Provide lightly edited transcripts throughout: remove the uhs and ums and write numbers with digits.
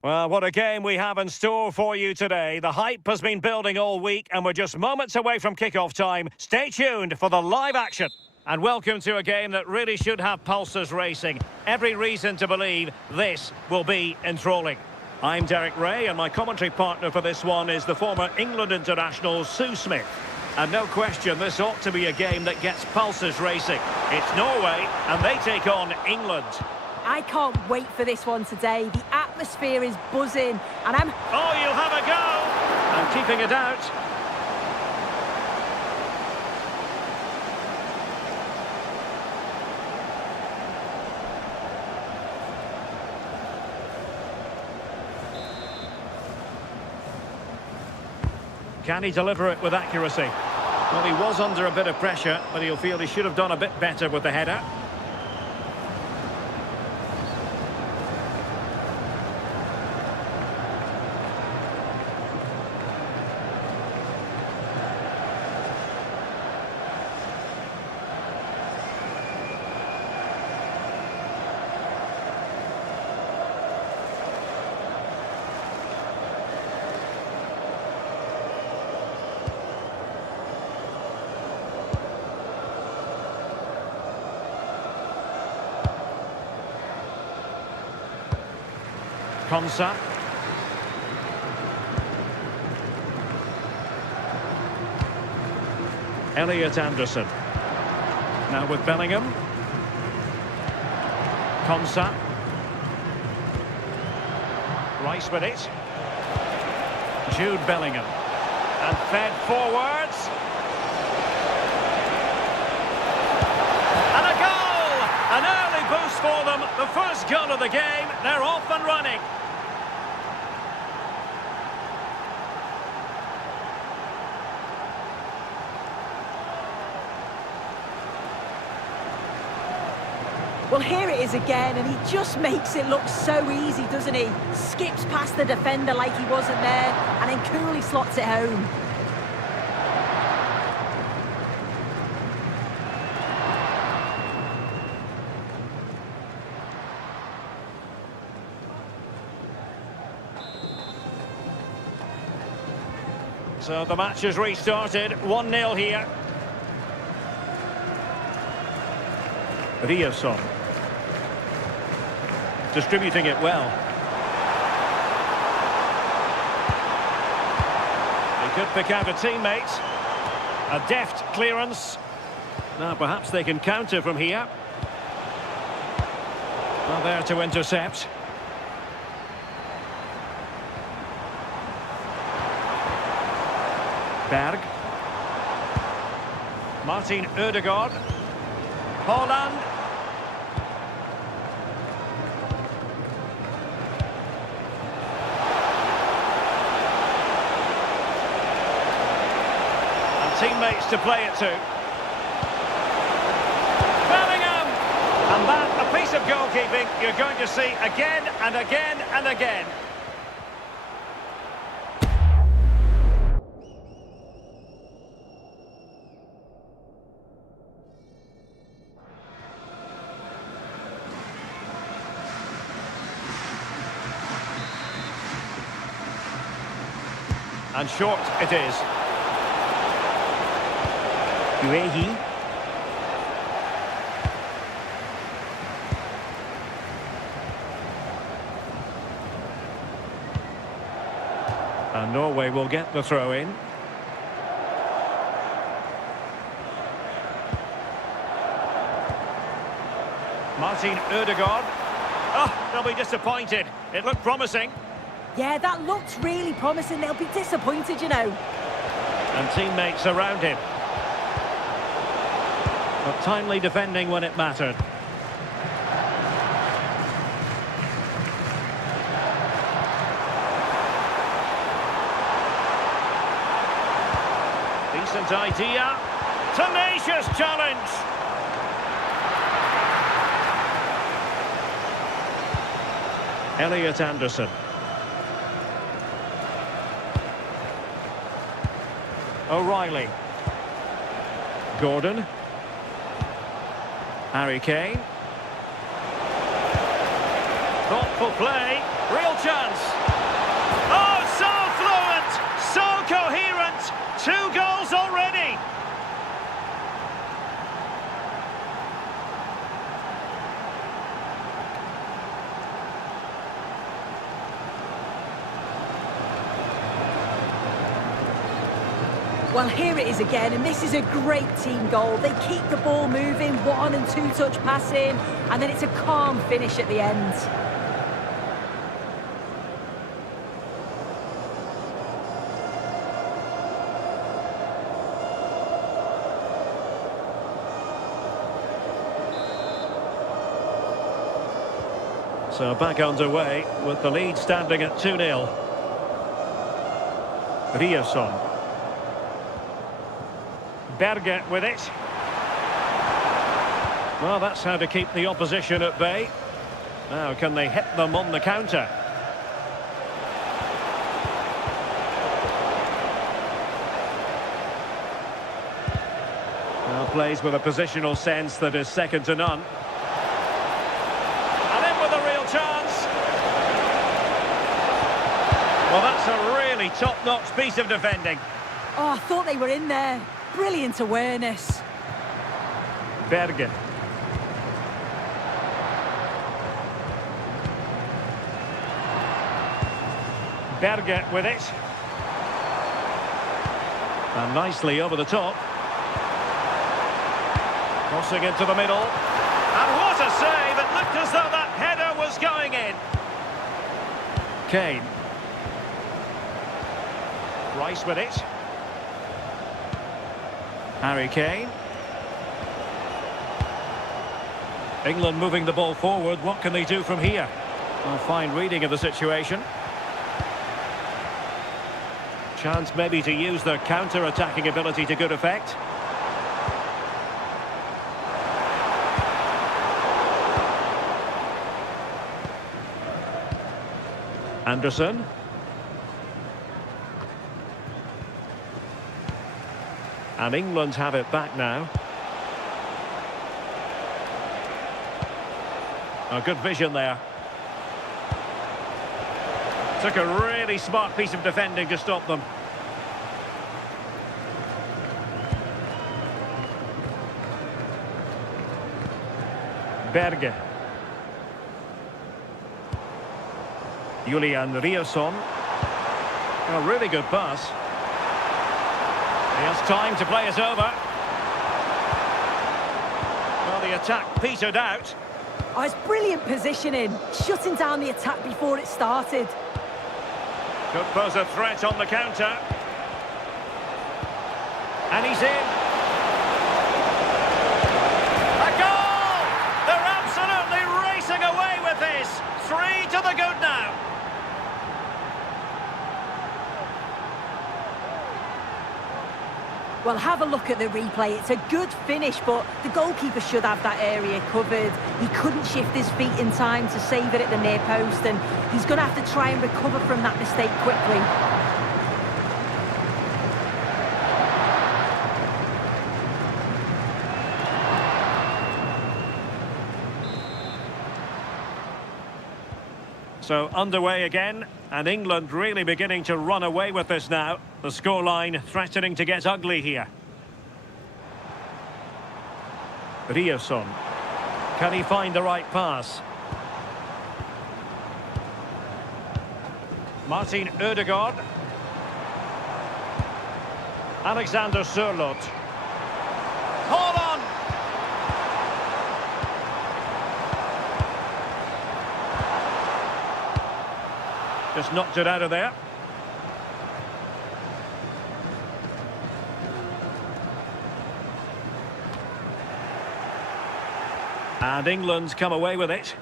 Well, what a game we have in store for you today. The hype has been building all week and we're just moments away from kickoff time. Stay tuned for the live action. And welcome to a game that really should have pulses racing. Every reason to believe this will be enthralling. I'm Derek Ray and my commentary partner for this one is the former England international Sue Smith. And no question, this ought to be a game that gets pulses racing. It's Norway and they take on England. I can't wait for this one today. The atmosphere is buzzing and I'm... Oh, you'll have a go! And keeping it out. Can he deliver it with accuracy? Well, he was under a bit of pressure, but he'll feel he should have done a bit better with the header. Konsa. Elliot Anderson. Now with Bellingham. Konsa. Rice with it. Jude Bellingham. And fed forwards. And a goal! An early boost for them. The first goal of the game. They're off and running. Well, here it is again, and he just makes it look so easy, doesn't he? Skips past the defender like he wasn't there, and then coolly slots it home. So the match has restarted, 1-0 here. Riasson. Distributing it well. He could pick out a teammate. A deft clearance. Now perhaps they can counter from here. Well, there to intercept. Berg. Martin Ødegaard. Holland. And teammates to play it to. Bellingham! And that, a piece of goalkeeping you're going to see again and again and again. And short it is. Guehi. And Norway will get the throw in. Martin Ødegaard. Oh, they'll be disappointed. It looked promising. Yeah, that looked really promising. They'll be disappointed, you know. And teammates around him. But timely defending when it mattered. Decent idea. Tenacious challenge. Elliot Anderson. O'Reilly. Gordon. Harry Kane. Thoughtful play. Real chance. Well, here it is again, and this is a great team goal. They keep the ball moving, 1- and 2-touch passing, and then it's a calm finish at the end. So back underway with the lead standing at 2-0. Ryerson. Berge with it. Well, that's how to keep the opposition at bay. Now, can they hit them on the counter? Now plays with a positional sense that is second to none. And in with a real chance. Well, that's a really top-notch piece of defending. Oh, I thought they were in there. Brilliant awareness. Berge. Berge with it. And nicely over the top. Crossing into the middle. And what a save! It looked as though that header was going in. Kane. Rice with it. Harry Kane. England moving the ball forward. What can they do from here? A fine reading of the situation. Chance maybe to use their counter-attacking ability to good effect. Anderson. And England have it back now. A good vision there. Took a really smart piece of defending to stop them. Berge. Julian Ryerson. A really good pass. He has time to play it over. Well, the attack petered out. Oh, it's brilliant positioning, shutting down the attack before it started. Could pose a threat on the counter. And he's in. A goal! They're absolutely racing away with this. 3 to the good now. Well, have a look at the replay. It's a good finish, but the goalkeeper should have that area covered. He couldn't shift his feet in time to save it at the near post, and he's going to have to try and recover from that mistake quickly. So underway again, and England really beginning to run away with this now. The scoreline threatening to get ugly here. Ryerson. Can he find the right pass? Martin Ødegaard. Alexander Sørloth. Hold on! Just knocked it out of there. And England's come away with it.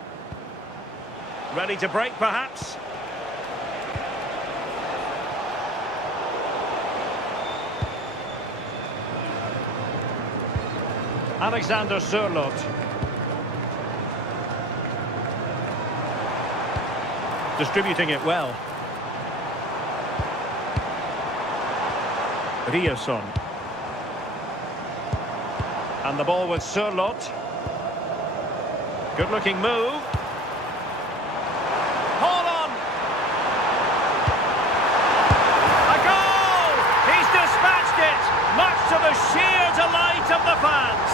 Ready to break, perhaps? Alexander Sørloth. Distributing it well. Ryerson. And the ball with Sørloth. Good looking move. Hold on! A goal! He's dispatched it, much to the sheer delight of the fans.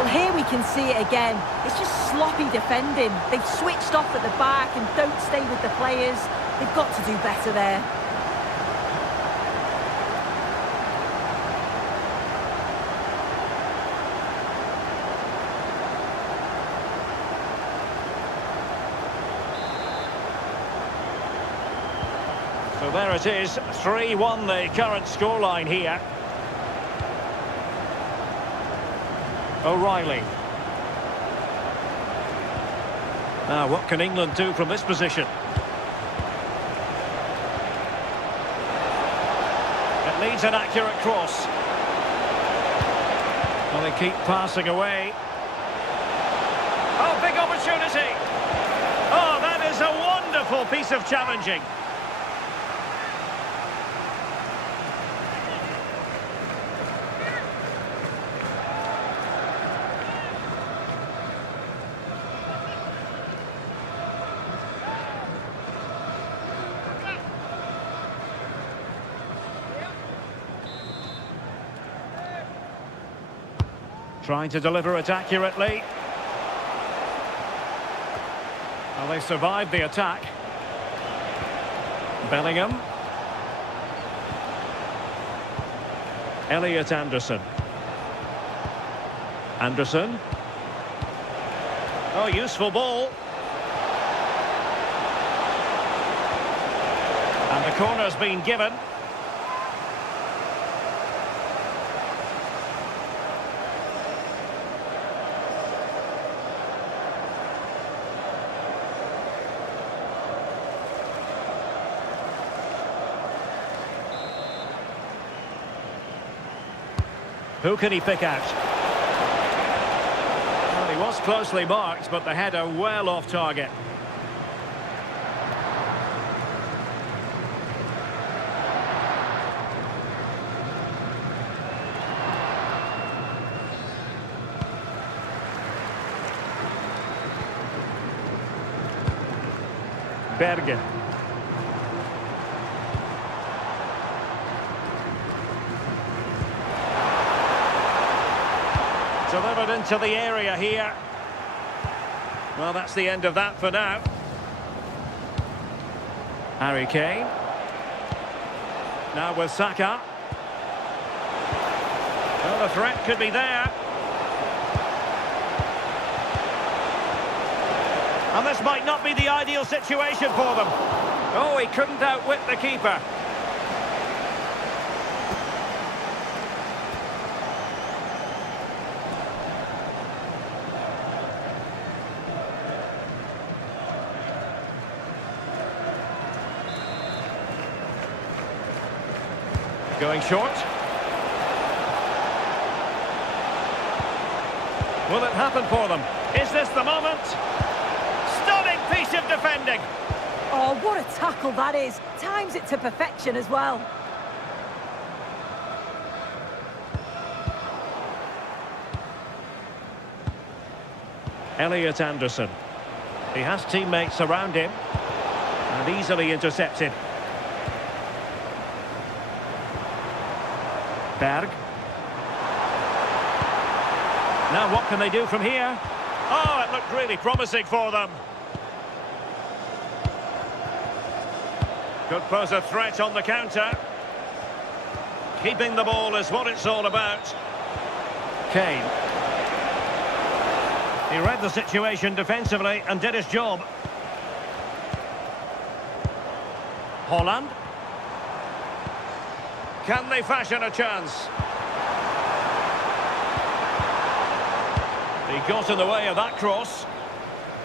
Well, here we can see it again. It's just sloppy defending. They've switched off at the back and don't stay with the players. They've got to do better there. So there it is, 3-1 the current scoreline here. O'Reilly. Now, what can England do from this position? It needs an accurate cross. Well, they keep passing away. Oh, big opportunity! Oh, that is a wonderful piece of challenging. Trying to deliver it accurately. Well, they survived the attack. Bellingham. Elliot Anderson. Anderson. Oh, useful ball. And the corner's been given. Who can he pick out? Well, he was closely marked, but the header well off target. Berge. Delivered into the area here. Well, that's the end of that for now. Harry Kane. Now with Saka. Well, the threat could be there. And this might not be the ideal situation for them. Oh, he couldn't outwit the keeper. Going short. Will it happen for them? Is this the moment? Stunning piece of defending. Oh, what a tackle that is. Times it to perfection as well. Elliot Anderson. He has teammates around him. And easily intercepted. Berg. Now what can they do from here? Oh, it looked really promising for them. Could pose a threat on the counter. Keeping the ball is what it's all about. Kane. He read the situation defensively and did his job. Holland. Can they fashion a chance? He got in the way of that cross.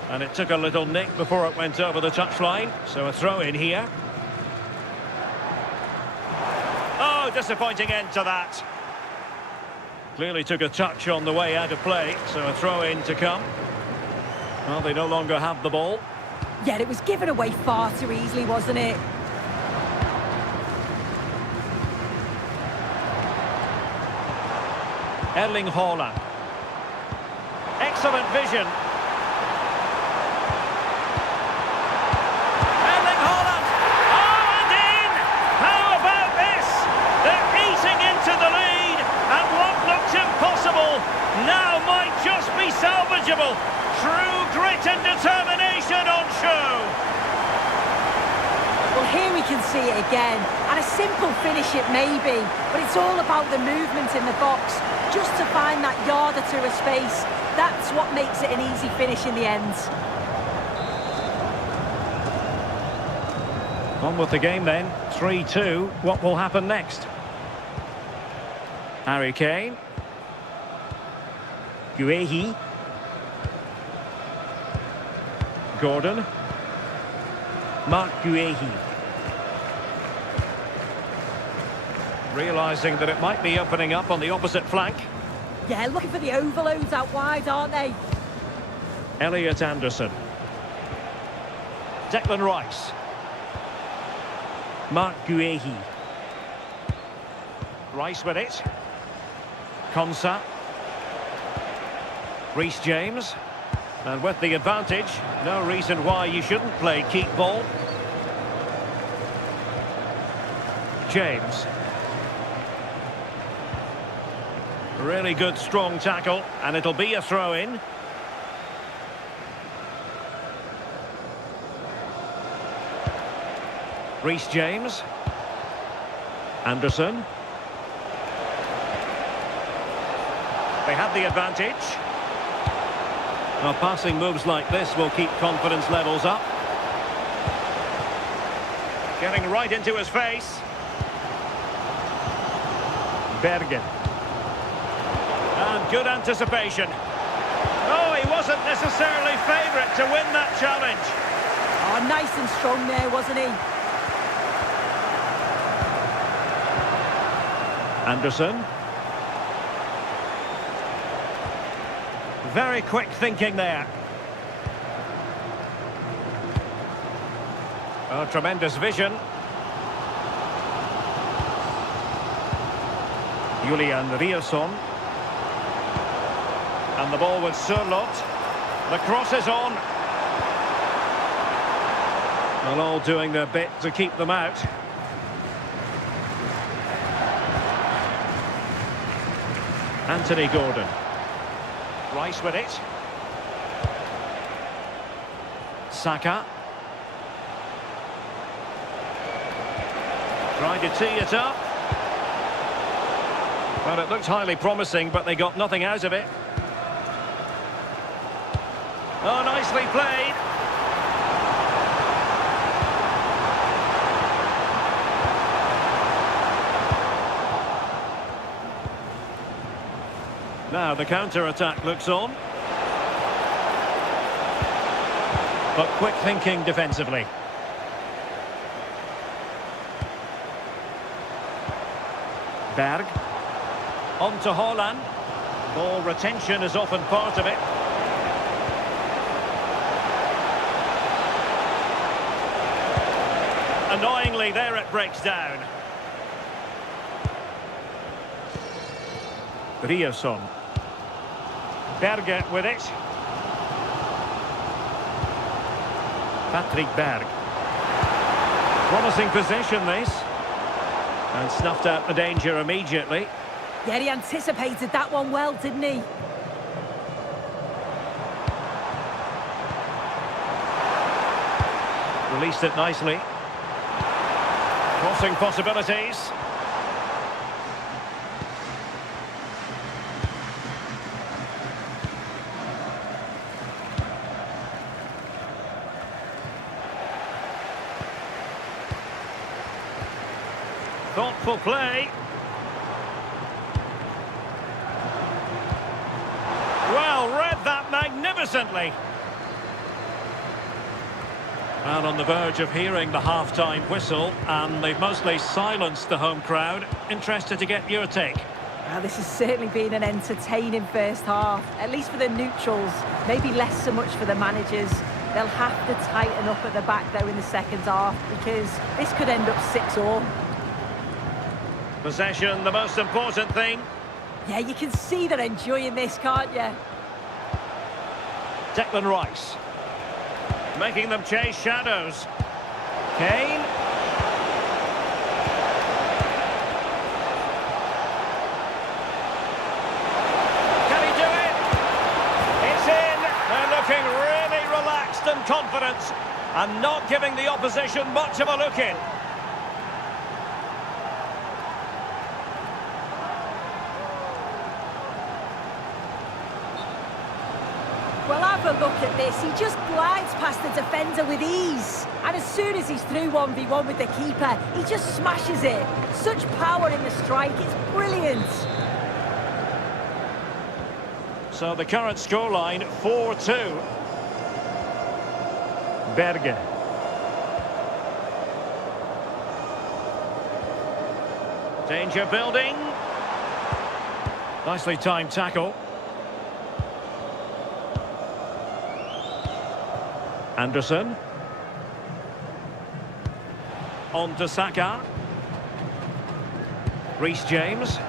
And it took a little nick before it went over the touchline. So a throw in here. Oh, disappointing end to that. Clearly took a touch on the way out of play. So a throw in to come. Well, they no longer have the ball. Yeah, it was given away far too easily, wasn't it? Erling Haaland. Excellent vision. Erling Haaland. Oh, and in! How about this? They're eating into the lead, and what looked impossible now might just salvageable. True grit and determination on show. Well, here we can see it again, and a simple finish it may be, but it's all about the movement in the box, just to find that yard or two of space. That's what makes it an easy finish in the end. On with the game then, 3-2. What will happen next? Harry Kane. Guehi. Gordon. Mark Guehi. Realising that it might be opening up on the opposite flank. Yeah, looking for the overloads out wide, aren't they? Elliot Anderson. Declan Rice. Mark Guehi. Rice with it. Konsa. Reece James. And with the advantage, no reason why you shouldn't play keep ball. James. Really good strong tackle, and it'll be a throw-in. Reece James. Anderson. They have the advantage. Now, passing moves like this will keep confidence levels up. Getting right into his face. Bergen. And good anticipation. Oh, he wasn't necessarily favourite to win that challenge. Oh, nice and strong there, wasn't he? Anderson. Very quick thinking there. Oh, tremendous vision. Julian Riasson. And the ball with Sørloth. The cross is on. Well, all doing their bit to keep them out. Anthony Gordon. Rice with it. Saka. Trying to tee it up. Well, it looked highly promising, but they got nothing out of it. Oh, nicely played. Now the counter-attack looks on. But quick thinking defensively. Berg. On to Haaland. Ball retention is often part of it. Annoyingly, there it breaks down. Riasson. Berger with it. Patrick Berg. Promising possession this. And snuffed out the danger immediately. Yeah, he anticipated that one well, didn't he? Released it nicely. Crossing possibilities. Thoughtful play. Well, read that magnificently. And on the verge of hearing the half-time whistle, and they've mostly silenced the home crowd. Interested to get your take. Well, this has certainly been an entertaining first half, at least for the neutrals. Maybe less so much for the managers. They'll have to tighten up at the back, though, in the second half, because this could end up 6-all. Possession, the most important thing. Yeah, you can see they're enjoying this, can't you? Declan Rice. Making them chase shadows. Kane. Can he do it? He and confidence, and not giving the opposition much of a look in. Well, have a look at this. He just glides past the defender with ease. And as soon as he's through 1v1 with the keeper, he just smashes it. Such power in the strike, it's brilliant. So the current scoreline, 4-2. Berge. Danger building. Nicely timed tackle. Anderson. On to Saka. Reece James.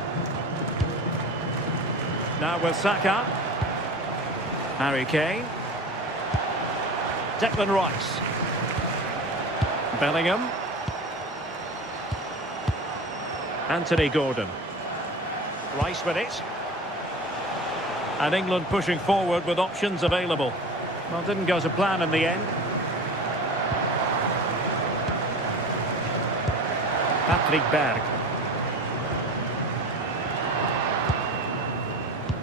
Now with Saka. Harry Kane. Declan Rice. Bellingham. Anthony Gordon. Rice with it. And England pushing forward with options available. Well, didn't go to plan in the end. Patrick Berg.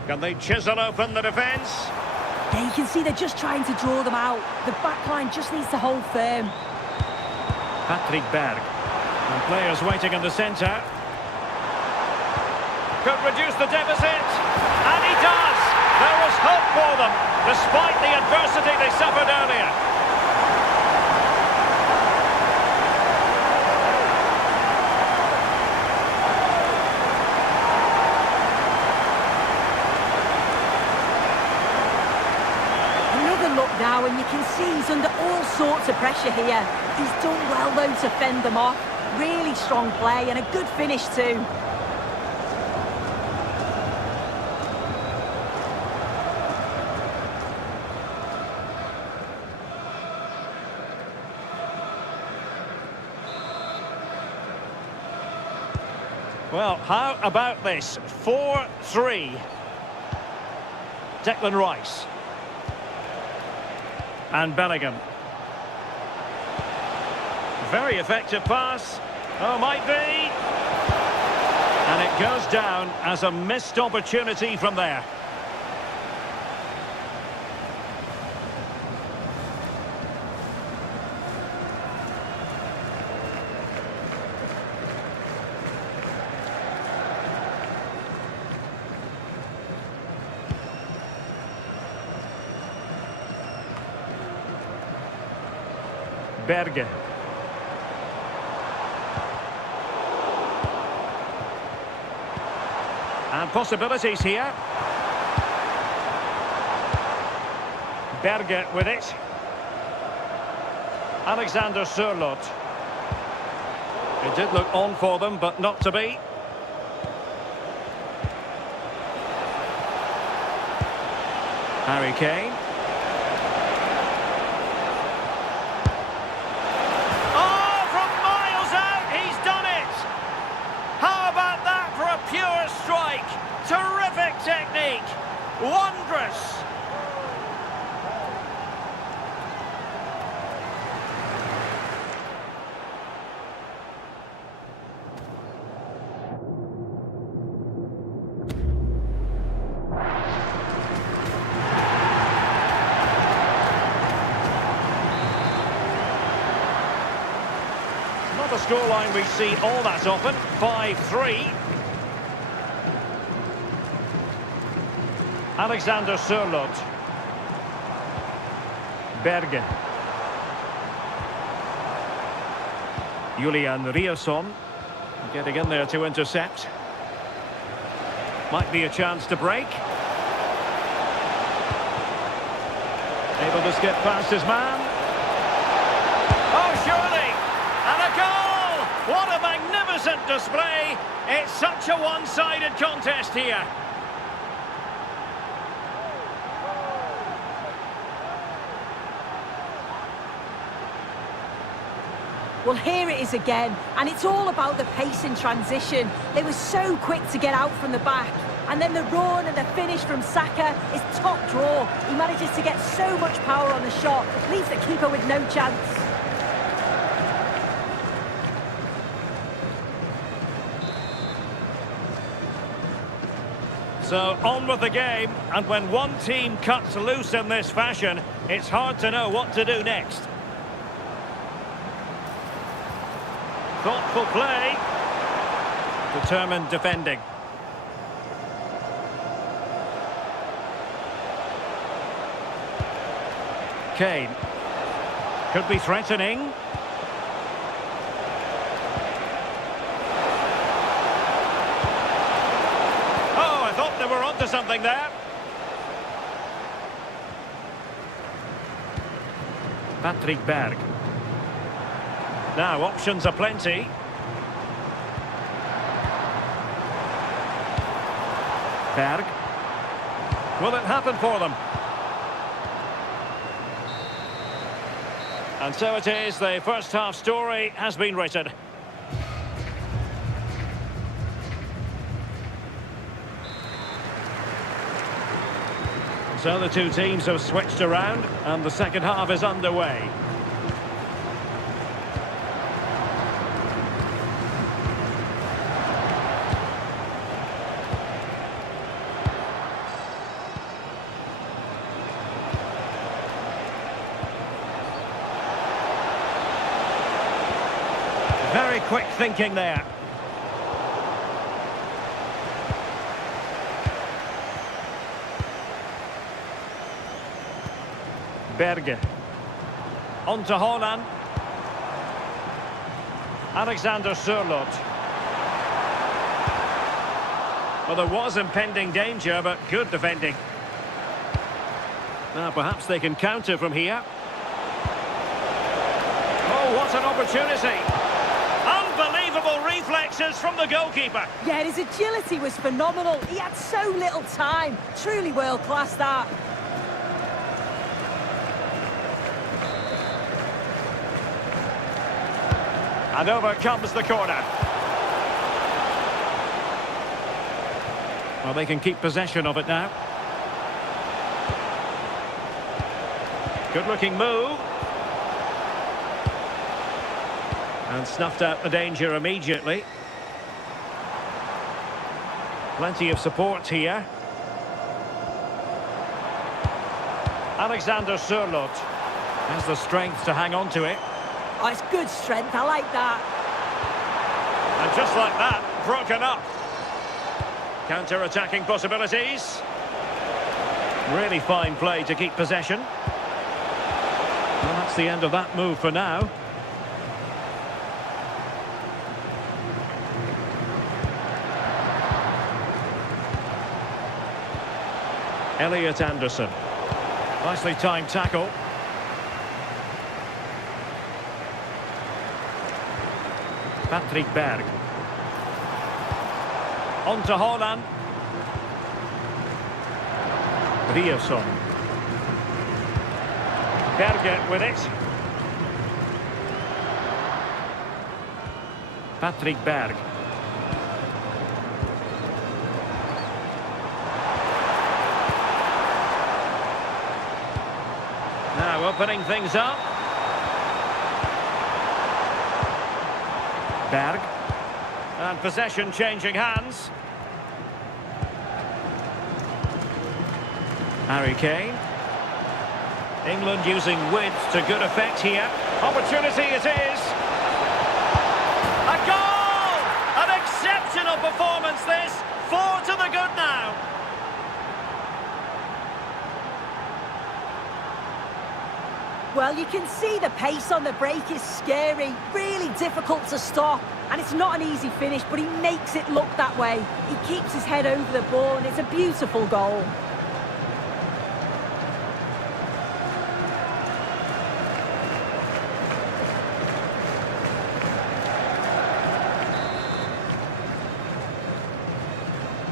Can they chisel open the defence? Yeah, you can see they're just trying to draw them out. The back line just needs to hold firm. Patrick Berg. And players waiting in the centre. Could reduce the deficit. And he does! There was hope for them, despite the adversity they suffered earlier. Another look now, and you can see he's under all sorts of pressure here. He's done well, though, to fend them off. Really strong play and a good finish, too. Well, how about this? 4-3. Declan Rice. And Bellingham. Very effective pass. Oh, might be. And it goes down as a missed opportunity from there. Berge. And possibilities here. Berge with it. Alexander Sørloth. It did look on for them, but not to be. Harry Kane. Pure strike, terrific technique, wondrous. Not a scoreline we see all that often, 5-3. Alexander Sørloth. Berge. Julian Riasson getting in there to intercept. Might be a chance to break. Able to skip past his man. Oh, surely! And a goal! What a magnificent display! It's such a one-sided contest here. Well, here it is again, and it's all about the pace in transition. They were so quick to get out from the back. And then the run and the finish from Saka is top draw. He manages to get so much power on the shot, leaves the keeper with no chance. So on with the game, and when one team cuts loose in this fashion, it's hard to know what to do next. Thoughtful play. Determined defending. Kane. Could be threatening. Oh, I thought they were onto something there. Patrick Berg. Now, options are plenty. Berg. Will it happen for them? And so it is, the first half story has been written. So the two teams have switched around and the second half is underway. Very quick thinking there. Berge. On to Haaland. Alexander Sørloth. Well, there was impending danger, but good defending. Now, perhaps they can counter from here. Oh, what an opportunity. Unbelievable reflexes from the goalkeeper. Yeah, his agility was phenomenal. He had so little time. Truly world-class, that. And over comes the corner. Well, they can keep possession of it now. Good-looking move. And snuffed out the danger immediately. Plenty of support here. Alexander Sørloth has the strength to hang on to it. Oh, it's good strength, I like that. And just like that, broken up. Counter-attacking possibilities. Really fine play to keep possession. Well, that's the end of that move for now. Elliot Anderson. Nicely timed tackle. Patrick Berg. On to Haaland. Ryerson. Berge with it. Patrick Berg. Now opening things up. Berg. And possession changing hands. Harry Kane. England using width to good effect here. Opportunity it is. A goal! An exceptional performance this. 4 to the good now. Well, you can see the pace on the break is scary, really difficult to stop. And it's not an easy finish, but he makes it look that way. He keeps his head over the ball, and it's a beautiful goal.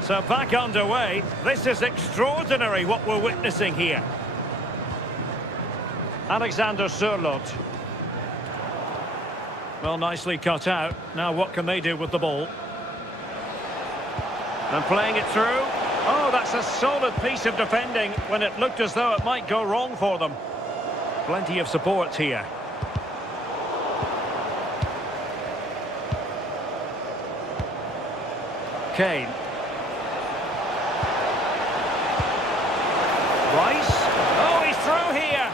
So back underway. This is extraordinary what we're witnessing here. Alexander Sørloth. Well, nicely cut out. Now what can they do with the ball? And playing it through. Oh, that's a solid piece of defending when it looked as though it might go wrong for them. Plenty of support here. Kane. Rice. Oh, he's through here.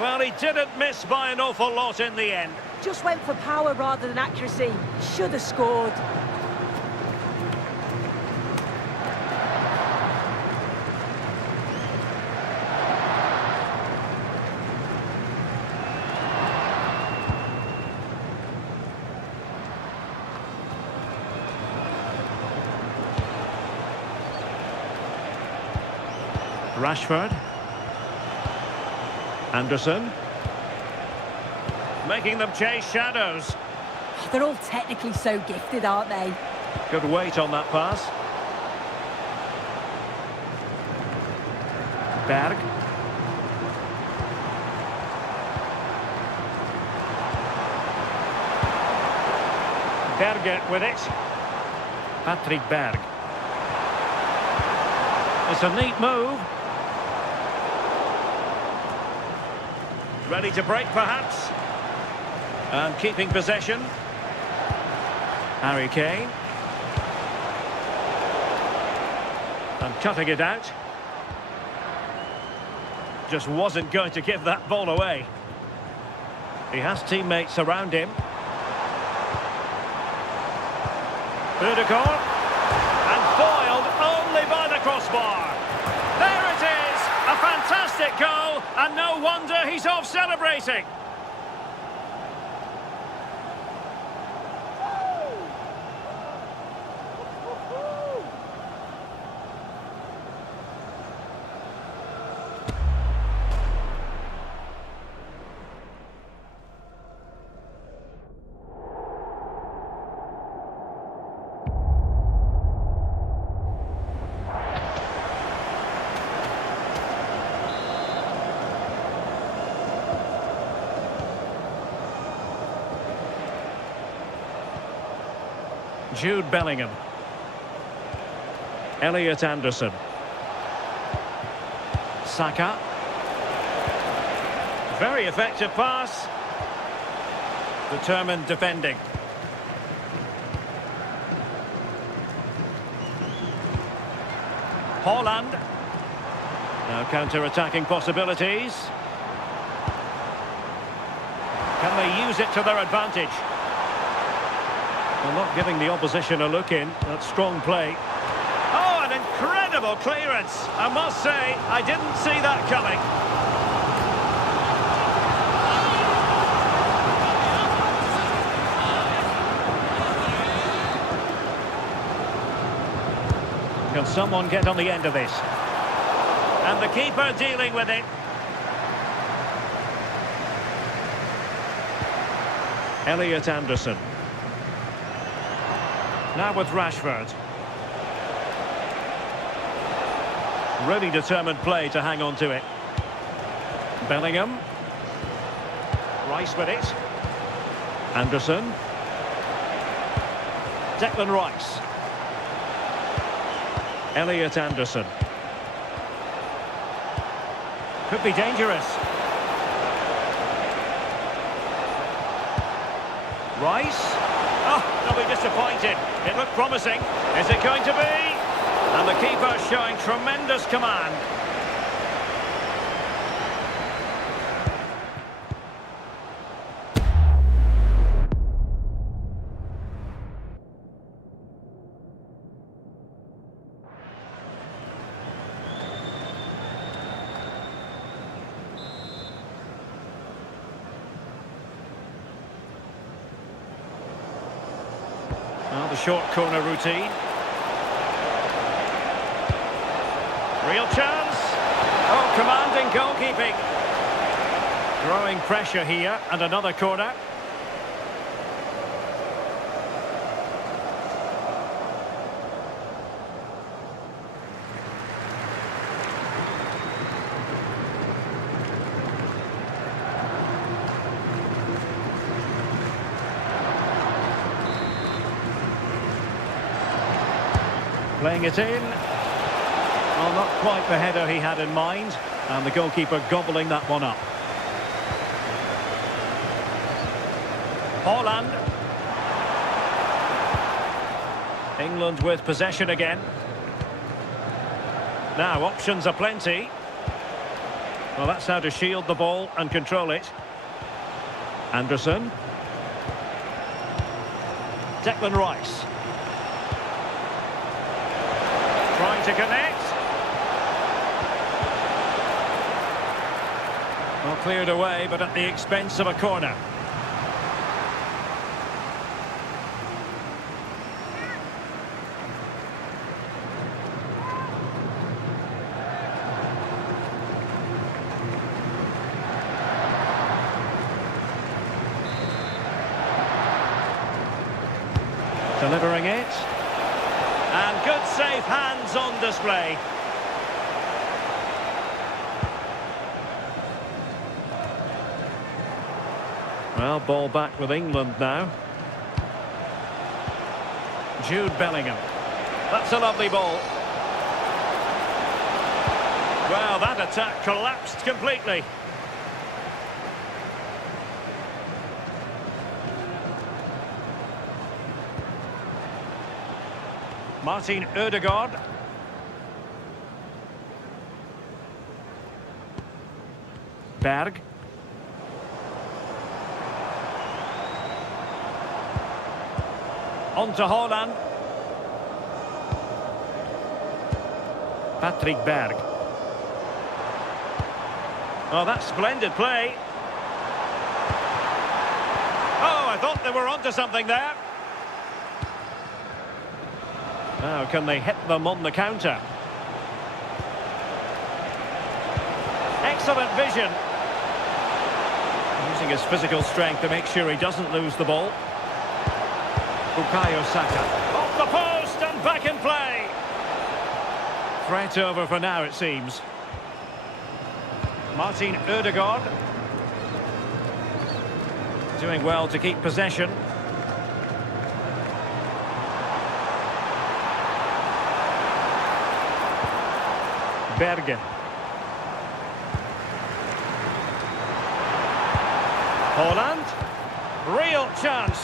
Well, he didn't miss by an awful lot in the end. Just went for power rather than accuracy. Should have scored. Rashford. Anderson. Making them chase shadows. They're all technically so gifted, aren't they? Good weight on that pass. Berg. Berge with it. Patrick Berg. It's a neat move. Ready to break, perhaps. And keeping possession. Harry Kane. And cutting it out. Just wasn't going to give that ball away. He has teammates around him. Ødegaard. And foiled only by the crossbar. There it is! A fantastic goal, and no wonder he's off celebrating. Jude Bellingham. Elliot Anderson. Saka. Very effective pass. Determined defending. Haaland. Now counter-attacking possibilities. Can they use it to their advantage? Well, not giving the opposition a look in. That's strong play. Oh, an incredible clearance. I must say, I didn't see that coming. Can someone get on the end of this? And the keeper dealing with it. Elliot Anderson. Now with Rashford. Really determined play to hang on to it. Bellingham. Rice with it. Anderson. Declan Rice. Elliot Anderson. Could be dangerous. Rice. Oh, they'll be disappointed. It looked promising. Is it going to be? And the keeper showing tremendous command. Well, the short corner routine. Real chance. Oh, commanding goalkeeping. Growing pressure here, and another corner. Playing it in. Well, not quite the header he had in mind, and the goalkeeper gobbling that one up. Holland. England with possession again. Now, options are plenty. Well, that's how to shield the ball and control it. Anderson. Declan Rice. Trying to connect. Well, cleared away, but at the expense of a corner. Delivering it. And good safe hands on display. Well, ball back with England now. Jude Bellingham. That's a lovely ball. Well, that attack collapsed completely. Martin Ødegaard. Berg. On to Holland. Patrick Berg. Oh, that's splendid play. Oh, I thought they were onto something there. Now, can they hit them on the counter? Excellent vision. Using his physical strength to make sure he doesn't lose the ball. Bukayo Saka. Off the post and back in play. Threat over for now, it seems. Martin Ødegaard. Doing well to keep possession. Berge. Holland. Real chance.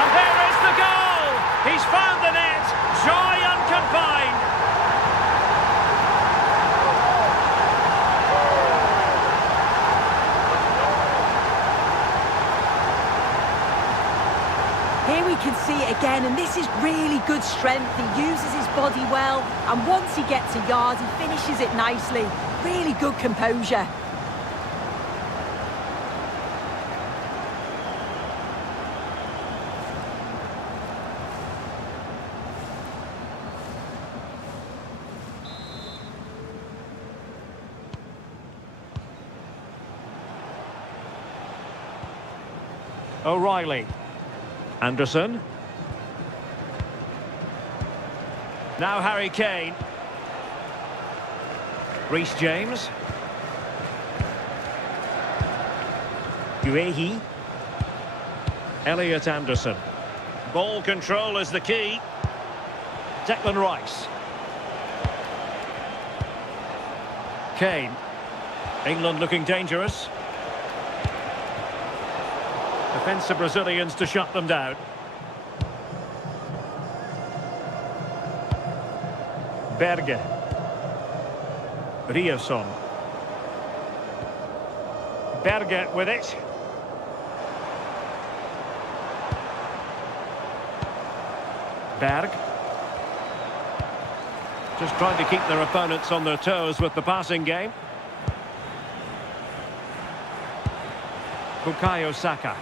And there is the goal! He's found the net. Joy unconfined. Here we can see it again, and this is really good strength. He uses his body well, and once he gets a yard, he finishes it nicely. Really good composure. O'Reilly. Anderson. Now Harry Kane. Reece James. Guehi. Elliot Anderson. Ball control is the key. Declan Rice. Kane. England looking dangerous. Defensive Brazilians to shut them down. Berge. Riasson. Berge with it. Berg. Just trying to keep their opponents on their toes with the passing game. Bukayo Saka.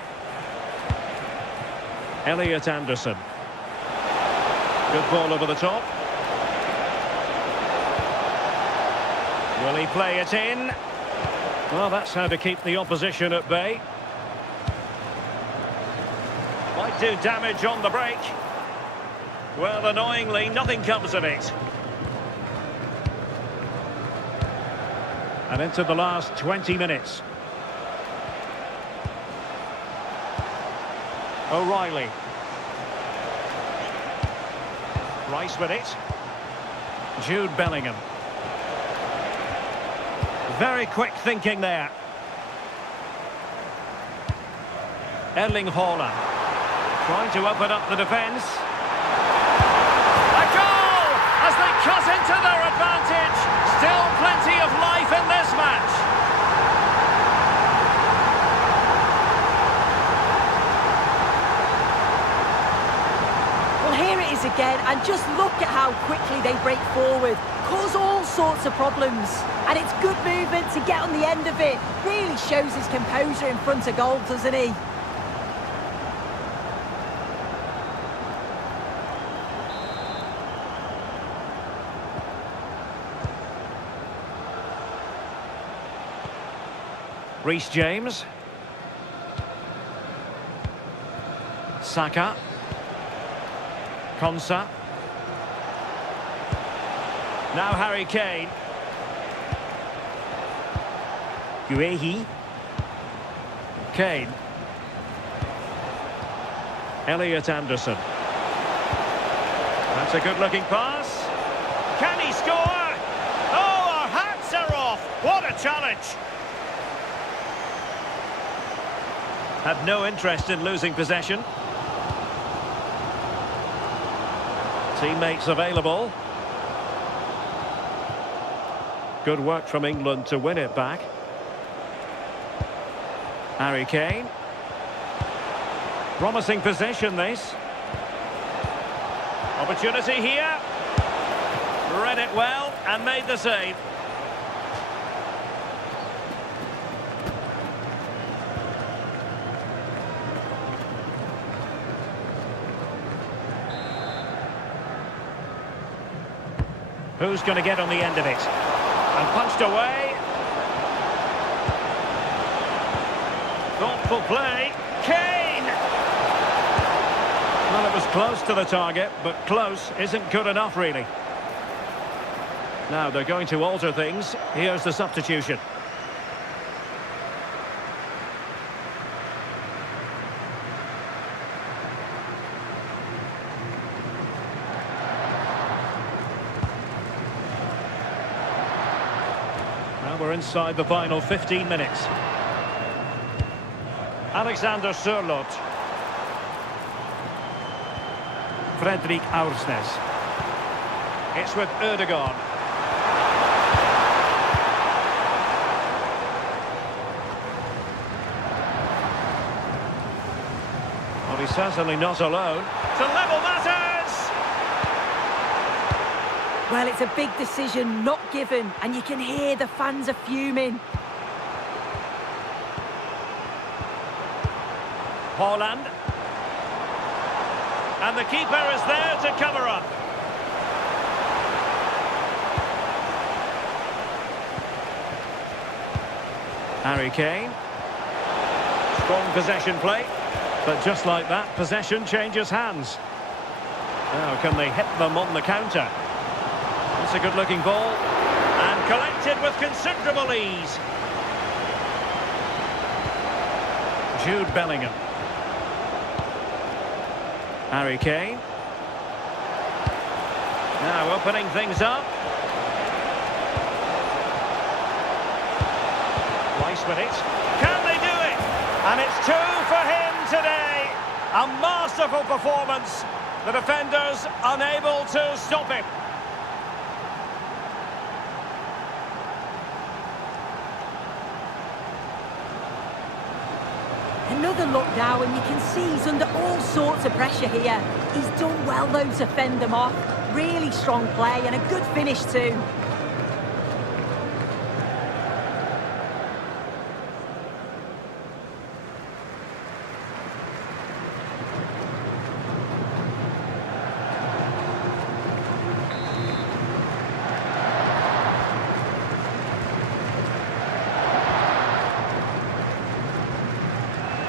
Elliot Anderson. Good ball over the top. Will he play it in? Well, that's how to keep the opposition at bay. Might do damage on the break. Well, annoyingly, nothing comes of it. And into the last 20 minutes. O'Reilly. Rice with it. Jude Bellingham. Very quick thinking there. Erling Haaland. Trying to open up the defence. A goal! As they cut into their advantage. Still plenty of life in this match. Well, here it is again, and just look at how quickly they break forward. Cause all sorts of problems. And it's good movement to get on the end of it. Really shows his composure in front of goal, doesn't he? Reece James. Saka. Konsa. Now Harry Kane. Guehi. Kane. Elliot Anderson. That's a good-looking pass. Can he score? Oh, our hats are off. What a challenge. Had no interest in losing possession. Teammates available. Good work from England to win it back. Harry Kane. Promising possession, this. Opportunity here. Read it well and made the save. Who's going to get on the end of it? And punched away. Thoughtful play. Kane! Well, it was close to the target, but close isn't good enough, really. Now they're going to alter things. Here's the substitution. We're inside the final 15 minutes. Alexander Sørloth. Fredrik Aursnes. It's with Ødegaard. Well, he's certainly not alone. To level matters! Well, it's a big decision, not given, and you can hear the fans are fuming. Haaland. And the keeper is there to cover up. Harry Kane. Strong possession play. But just like that, possession changes hands. Now, can they hit them on the counter? It's a good-looking ball, and collected with considerable ease. Jude Bellingham. Harry Kane. Now opening things up. Rice with it. Can they do it? And it's 2 for him today. A masterful performance. The defenders unable to stop him. Another look now, and you can see he's under all sorts of pressure here. He's done well, though, to fend them off. Really strong play and a good finish, too.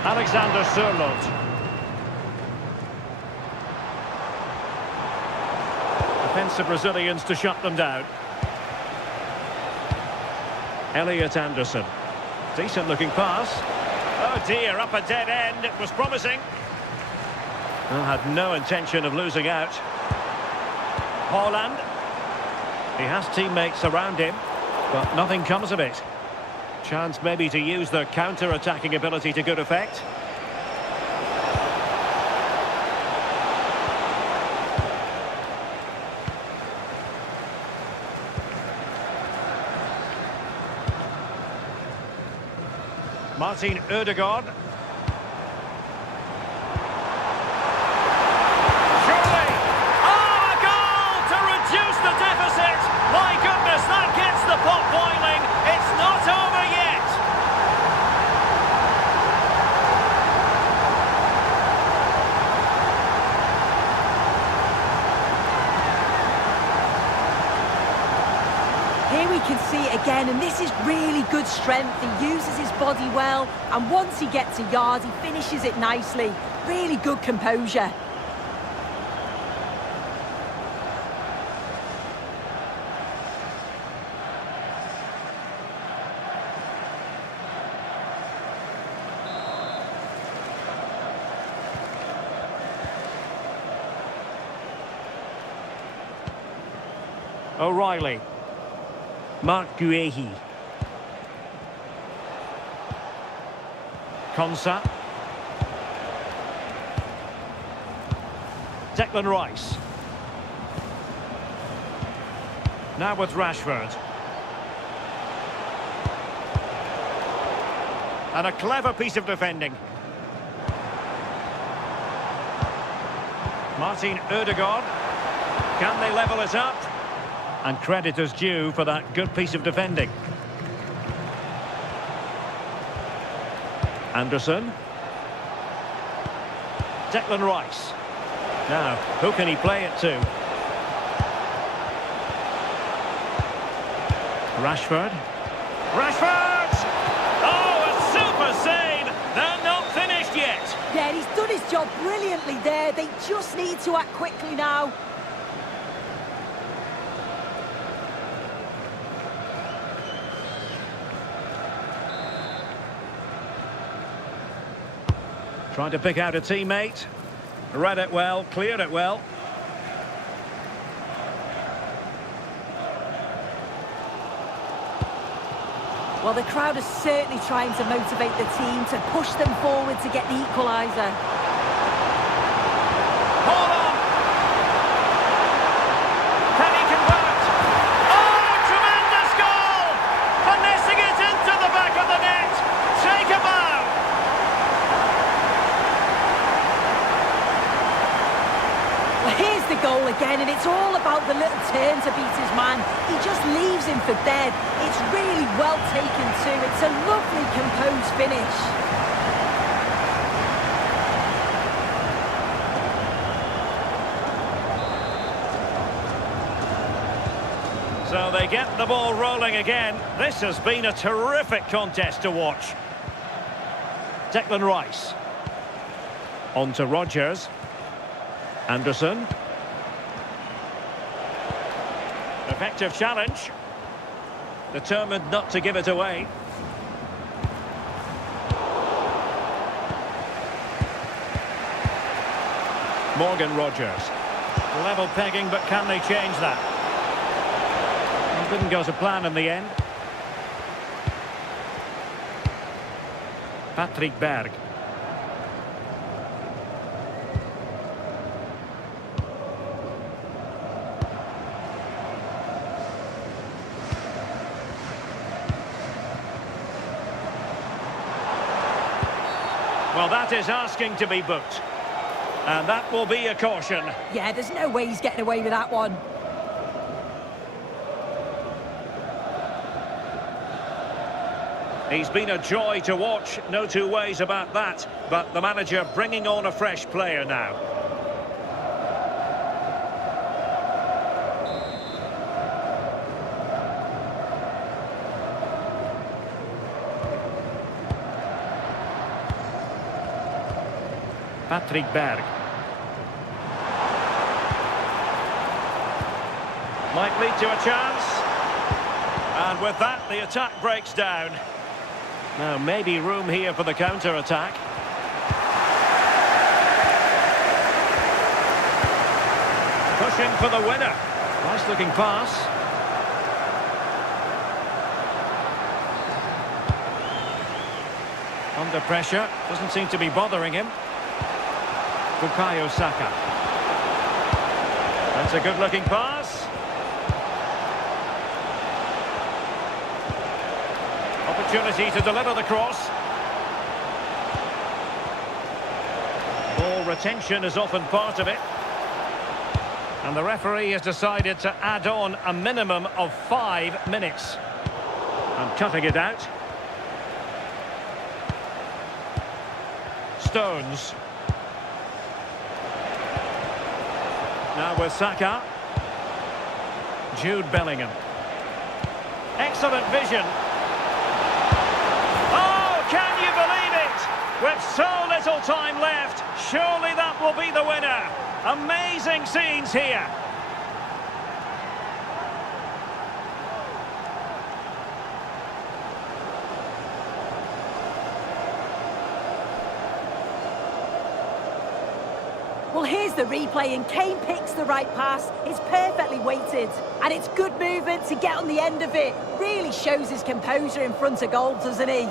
Alexander Sørloth. Defensive Brazilians to shut them down. Elliot Anderson. Decent looking pass. Oh dear, up a dead end. It was promising. Well, had no intention of losing out. Haaland. He has teammates around him, but nothing comes of it. Chance maybe to use the counter-attacking ability to good effect. Martin Ødegaard. Surely! Oh, a goal to reduce the deficit! My goodness, that gets the pot boiling. It's not over yet. Here we can see it again, and this is really good strength. He uses his body well, and once he gets a yard, he finishes it nicely. Really good composure. O'Reilly. Mark Guehi. Konsa. Declan Rice. Now with Rashford. And a clever piece of defending. Martin Ødegaard. Can they level it up? And credit is due for that good piece of defending. Anderson. Declan Rice. Now, who can he play it to? Rashford. Rashford! Oh, a super save! They're not finished yet. Yeah, he's done his job brilliantly there. They just need to act quickly now. Trying to pick out a teammate. Read it well, cleared it well. Well, the crowd is certainly trying to motivate the team to push them forward to get the equaliser. Hold on! Can he convert? Oh, tremendous goal! Finessing it into the back of the net. Take a bow! Well, here's the goal again, and it's all about the little turn to beat his man. He just leaves him for dead. It's really well taken too. It's a lovely composed finish. So they get the ball rolling again. This has been a terrific contest to watch. Declan Rice. On to Rodgers. Anderson. Effective challenge. Determined not to give it away. Morgan Rodgers. Level pegging, but can they change that? It didn't go to plan in the end. Patrick Berg. Well, that is asking to be booked. And that will be a caution. Yeah, there's no way he's getting away with that one. He's been a joy to watch, no two ways about that. But the manager bringing on a fresh player now. Patrick Berg. Might lead to a chance. And with that, the attack breaks down. Now, maybe room here for the counter-attack. Pushing for the winner. Nice-looking pass. Under pressure, doesn't seem to be bothering him. Bukayo Saka. That's a good-looking pass. Opportunity to deliver the cross. Ball retention is often part of it. And the referee has decided to add on a minimum of 5 minutes. And cutting it out. Stones. Now with Saka. Jude Bellingham. Excellent vision. Oh, can you believe it? With so little time left, surely that will be the winner. Amazing scenes here. Well, here's the replay, and Kane picks the right pass. It's perfectly weighted, and it's good movement to get on the end of it. Really shows his composure in front of goal, doesn't he?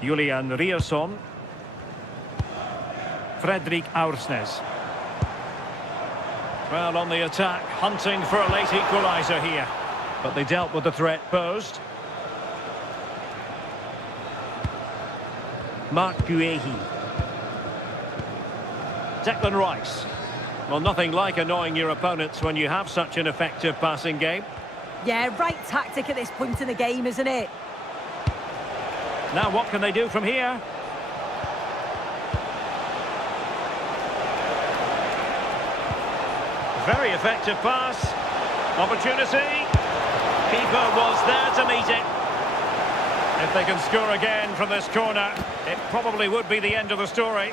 Julian Rierson. Fredrik Aursnes. Well, on the attack, hunting for a late equaliser here. But they dealt with the threat posed. Mark Guehi. Declan Rice. Well, nothing like annoying your opponents when you have such an effective passing game. Yeah, right tactic at this point in the game, isn't it? Now what can they do from here? Very effective pass. Opportunity. Keeper was there to meet it. If they can score again from this corner, it probably would be the end of the story.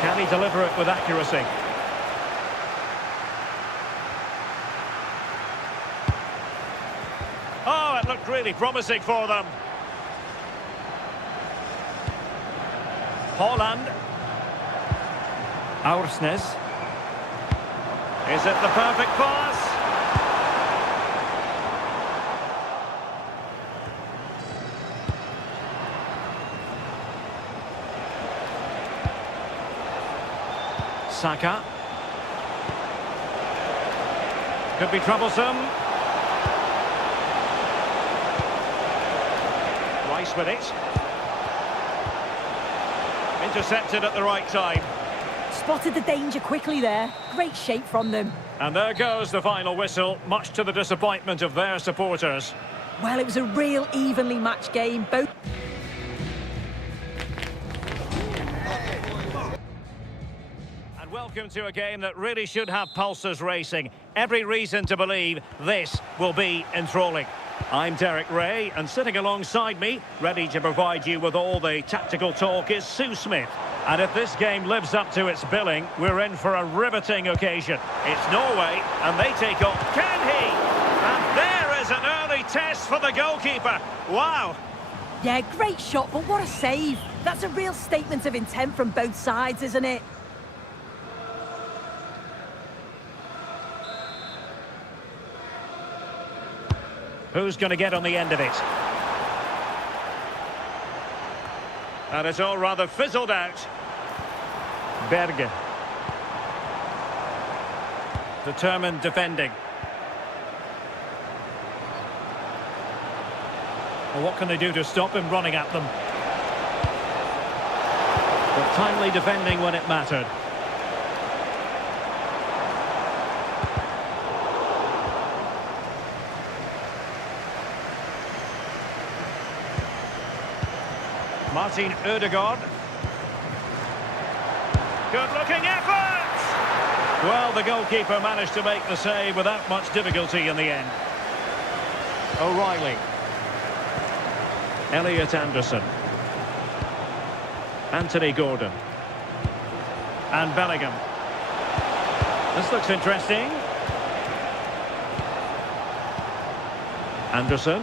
Can he deliver it with accuracy? Oh, it looked really promising for them. Holland. Aursnes. Is it the perfect pass? Saka. Could be troublesome. Rice with it. Intercepted at the right time. Spotted the danger quickly there. Great shape from them. And there goes the final whistle, much to the disappointment of their supporters. Well, it was a real evenly matched game. Both. And welcome to a game that really should have pulses racing. Every reason to believe this will be enthralling. I'm Derek Ray, and sitting alongside me, ready to provide you with all the tactical talk, is Sue Smith. And if this game lives up to its billing, we're in for a riveting occasion. It's Norway, and they take on... Can he? And there is an early test for the goalkeeper. Wow. Yeah, great shot, but what a save. That's a real statement of intent from both sides, isn't it? Who's going to get on the end of it? And it's all rather fizzled out. Berge. Determined defending. Well, what can they do to stop him running at them? But timely defending when it mattered. Martin Ødegaard. Good-looking effort! Well, the goalkeeper managed to make the save without much difficulty in the end. O'Reilly. Elliot Anderson. Anthony Gordon. And Bellingham. This looks interesting. Anderson.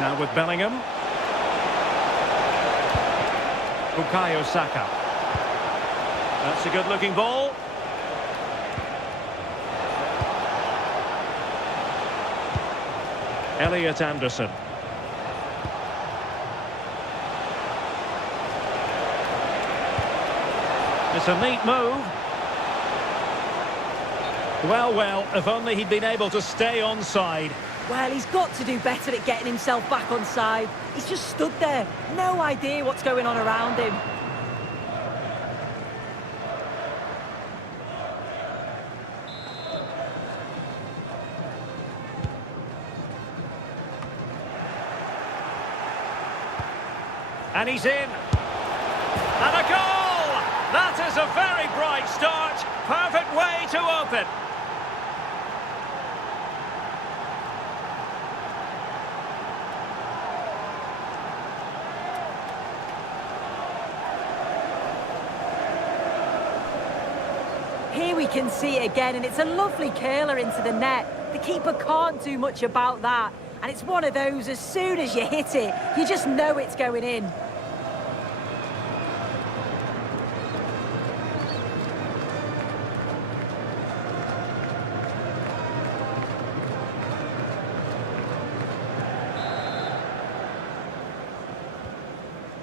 Now with Bellingham. Bukayo Saka. That's a good-looking ball. Elliot Anderson. It's a neat move. Well, if only he'd been able to stay onside. Well, he's got to do better at getting himself back on side. He's just stood there. No idea what's going on around him. And he's in. And a goal! That is a very bright start. Perfect way to open. Here we can see it again, and it's a lovely curler into the net. The keeper can't do much about that. And it's one of those, as soon as you hit it, you just know it's going in.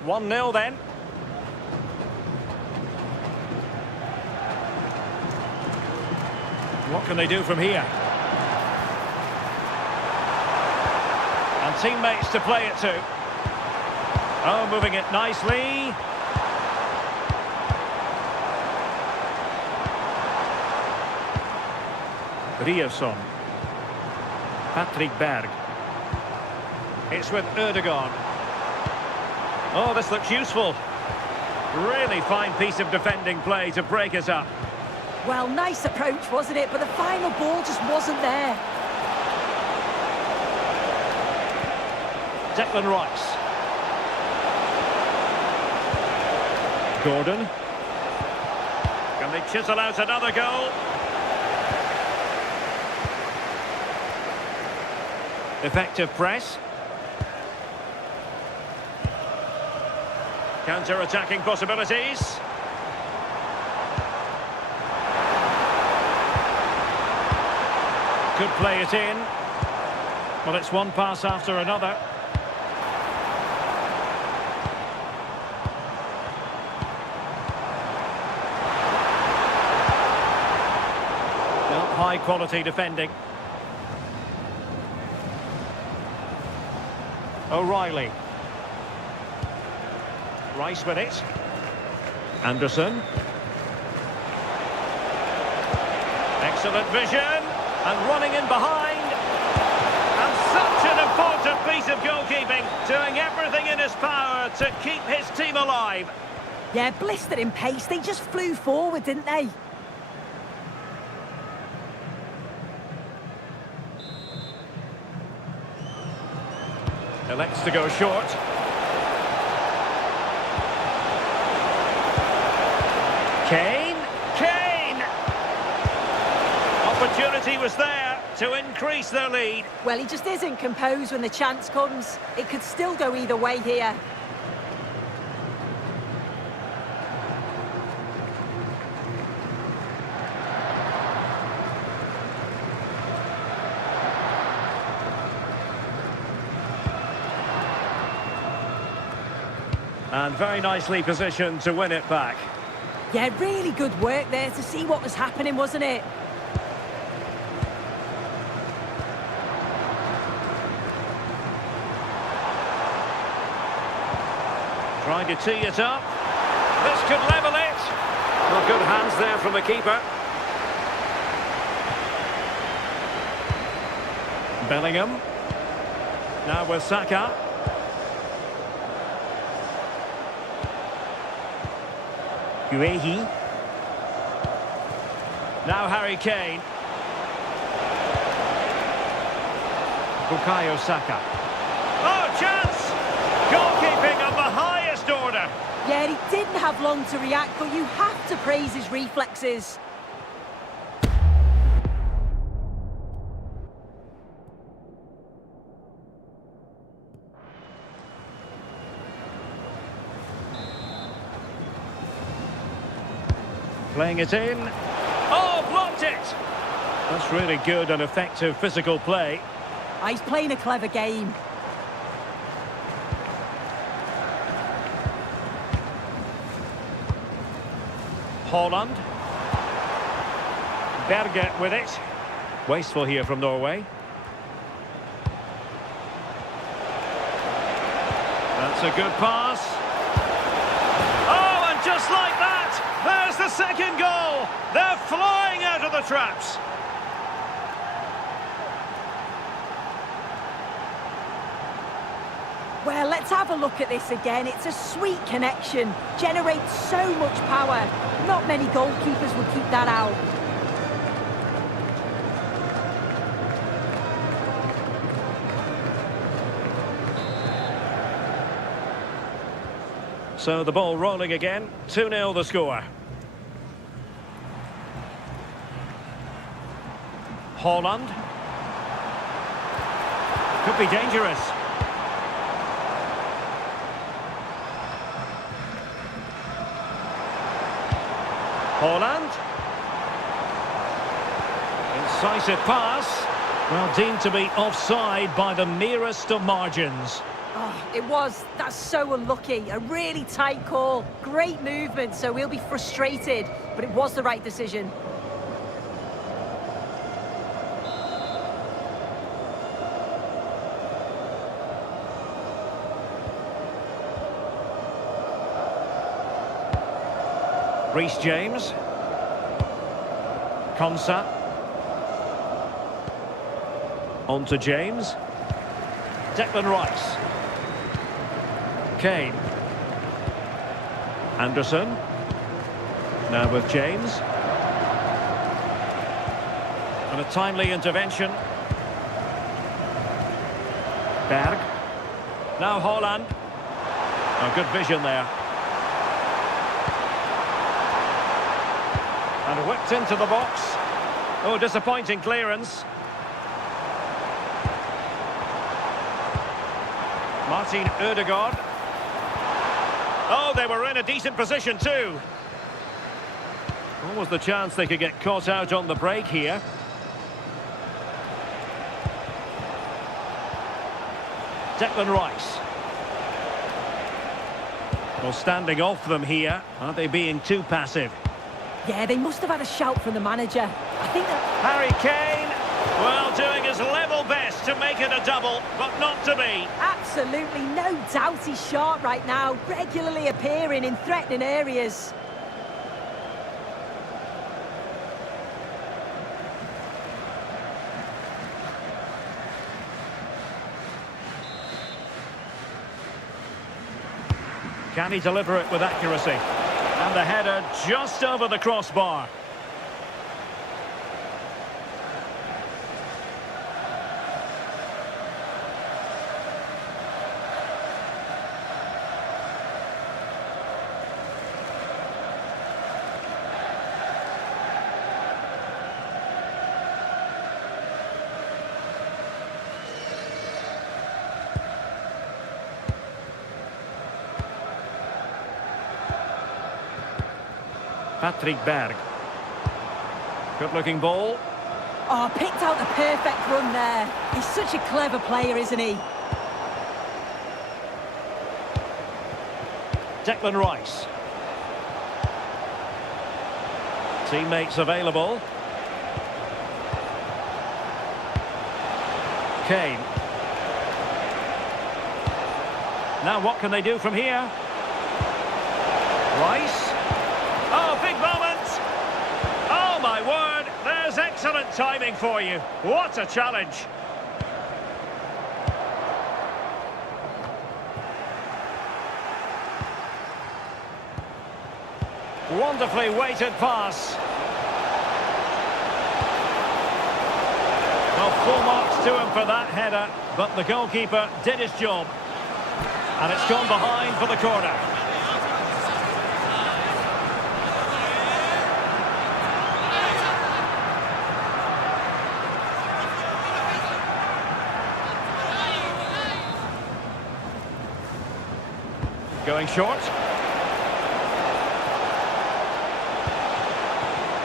One 0 then. What can they do from here? And teammates to play it to. Oh, moving it nicely. Ryerson. Patrick Berg. It's with Ødegaard. Oh, this looks useful. Really fine piece of defending play to break us up. Well, nice approach, wasn't it? But the final ball just wasn't there. Declan Rice. Gordon. Can they chisel out another goal? Effective press. Counter-attacking possibilities. Could play it in. Well, it's one pass after another. Well, high-quality defending. O'Reilly. Rice with it. Anderson. Excellent vision. And running in behind. And such an important piece of goalkeeping. Doing everything in his power to keep his team alive. Yeah, blistered in pace. They just flew forward, didn't they? Elects to go short. Kane. Opportunity was there to increase their lead. Well, he just isn't composed when the chance comes. It could still go either way here. And very nicely positioned to win it back. Yeah, really good work there to see what was happening, wasn't it? Trying to tee it up. This could level it. Well, good hands there from the keeper. Bellingham. Now with Saka. Guehi. Now Harry Kane. Bukayo Saka. Oh, chance! Goalkeeping of the highest order. Yeah, he didn't have long to react, but you have to praise his reflexes. Playing it in. Oh, blocked it! That's really good and effective physical play. Oh, he's playing a clever game. Holland. Berge with it. Wasteful here from Norway. That's a good pass. Oh, and just like that, there's the second goal. They're flying out of the traps. Well, let's have a look at this again. It's a sweet connection. Generates so much power. Not many goalkeepers would keep that out. So the ball rolling again. 2-0 the score. Holland. Could be dangerous. Holland. Incisive pass. Well, deemed to be offside by the merest of margins. Oh, it was. That's so unlucky. A really tight call. Great movement, so we'll be frustrated. But it was the right decision. Reece James. Konsa. On to James. Declan Rice. Kane. Anderson. Now with James. And a timely intervention. Berg. Now Holland. A good vision there. And whipped into the box. Oh, disappointing clearance. Martin Ødegaard. Oh, they were in a decent position too. What was the chance they could get caught out on the break here? Declan Rice. Well, standing off them here. Aren't they being too passive? Yeah, they must have had a shout from the manager. I think that... Harry Kane, well, doing his level best to make it a double, but not to be. Absolutely no doubt he's sharp right now, regularly appearing in threatening areas. Can he deliver it with accuracy? And the header just over the crossbar. Patrick Berg. Good-looking ball. Oh, picked out the perfect run there. He's such a clever player, isn't he? Declan Rice. Teammates available. Kane. Now what can they do from here? Rice. Oh, big moment! Oh, my word! There's excellent timing for you. What a challenge! Wonderfully weighted pass. Well, full marks to him for that header, but the goalkeeper did his job. And it's gone behind for the corner. Going short.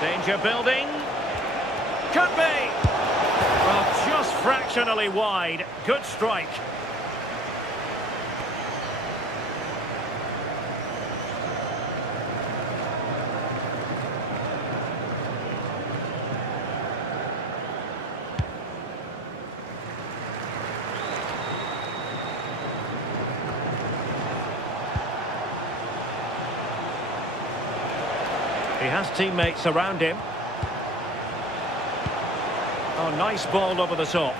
Danger building. Could be. Well, just fractionally wide. Good strike. He has teammates around him. Oh, nice ball over the top.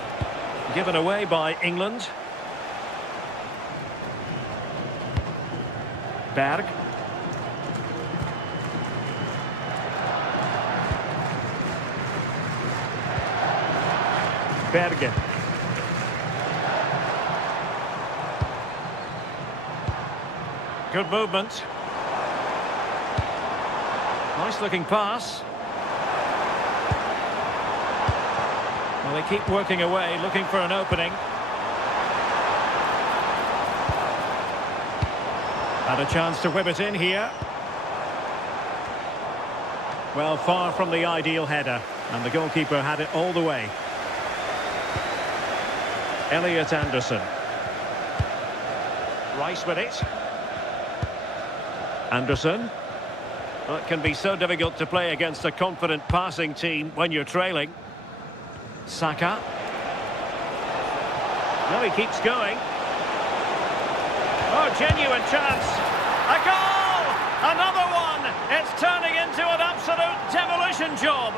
Given away by England. Berg. Berge. Good movement. Nice looking pass. Well, they keep working away, looking for an opening. Had a chance to whip it in here. Well, far from the ideal header, and the goalkeeper had it all the way. Elliot Anderson. Rice with it. Anderson. Well, it can be so difficult to play against a confident passing team when you're trailing. Saka. No, he keeps going. Oh, genuine chance. A goal! Another one! It's turning into an absolute demolition job.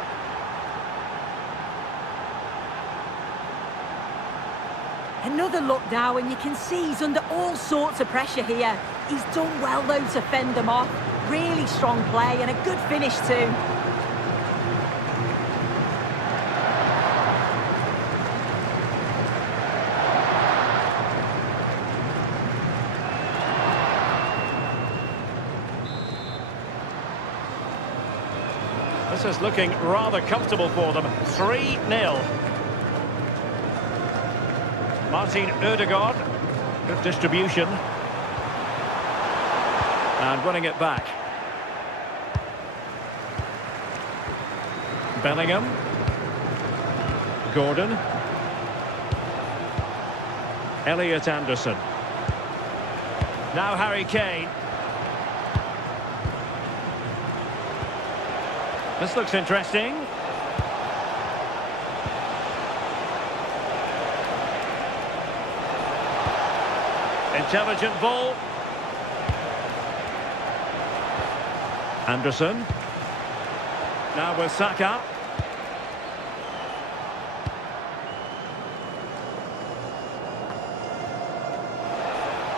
Another look now, and you can see he's under all sorts of pressure here. He's done well, though, to fend them off. Really strong play and a good finish too. This is looking rather comfortable for them. 3-0. Martin Ødegaard. Good distribution. And running it back. Bellingham. Gordon. Elliot Anderson. Now Harry Kane. This looks interesting. Intelligent ball. Anderson. Now with Saka.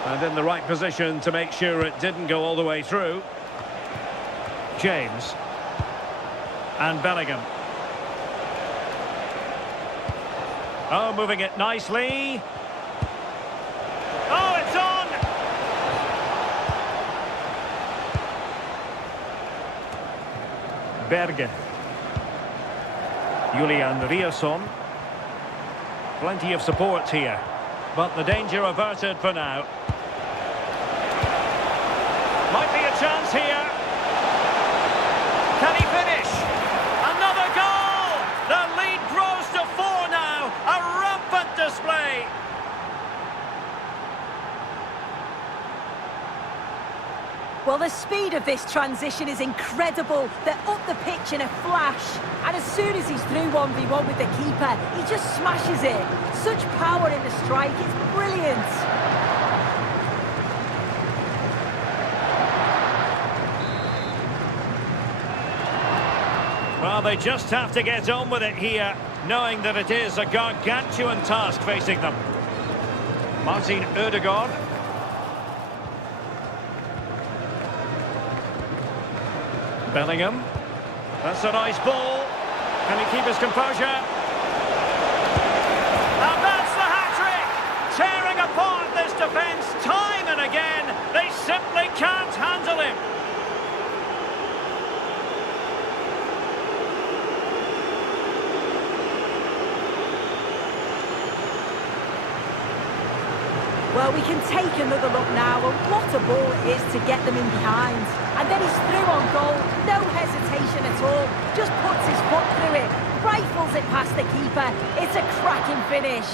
And in the right position to make sure it didn't go all the way through. James. And Bellingham. Oh, moving it nicely. Oh, it's on! Berge. Julian Riasson. Plenty of support here. But the danger averted for now. Might be a chance here. Can he finish? Another goal! The lead grows to 4 now. A rampant display. Well, the speed of this transition is incredible. They're up the pitch in a flash. And as soon as he's through 1v1 with the keeper, he just smashes it. Such power in the strike, it's brilliant. Well, they just have to get on with it here, knowing that it is a gargantuan task facing them. Martin Ødegaard. Bellingham. That's a nice ball. Can he keep his composure? simply can't handle him. Well, we can take another look now, and what a ball it is to get them in behind. And then he's through on goal, no hesitation at all, just puts his foot through it, rifles it past the keeper. It's a cracking finish.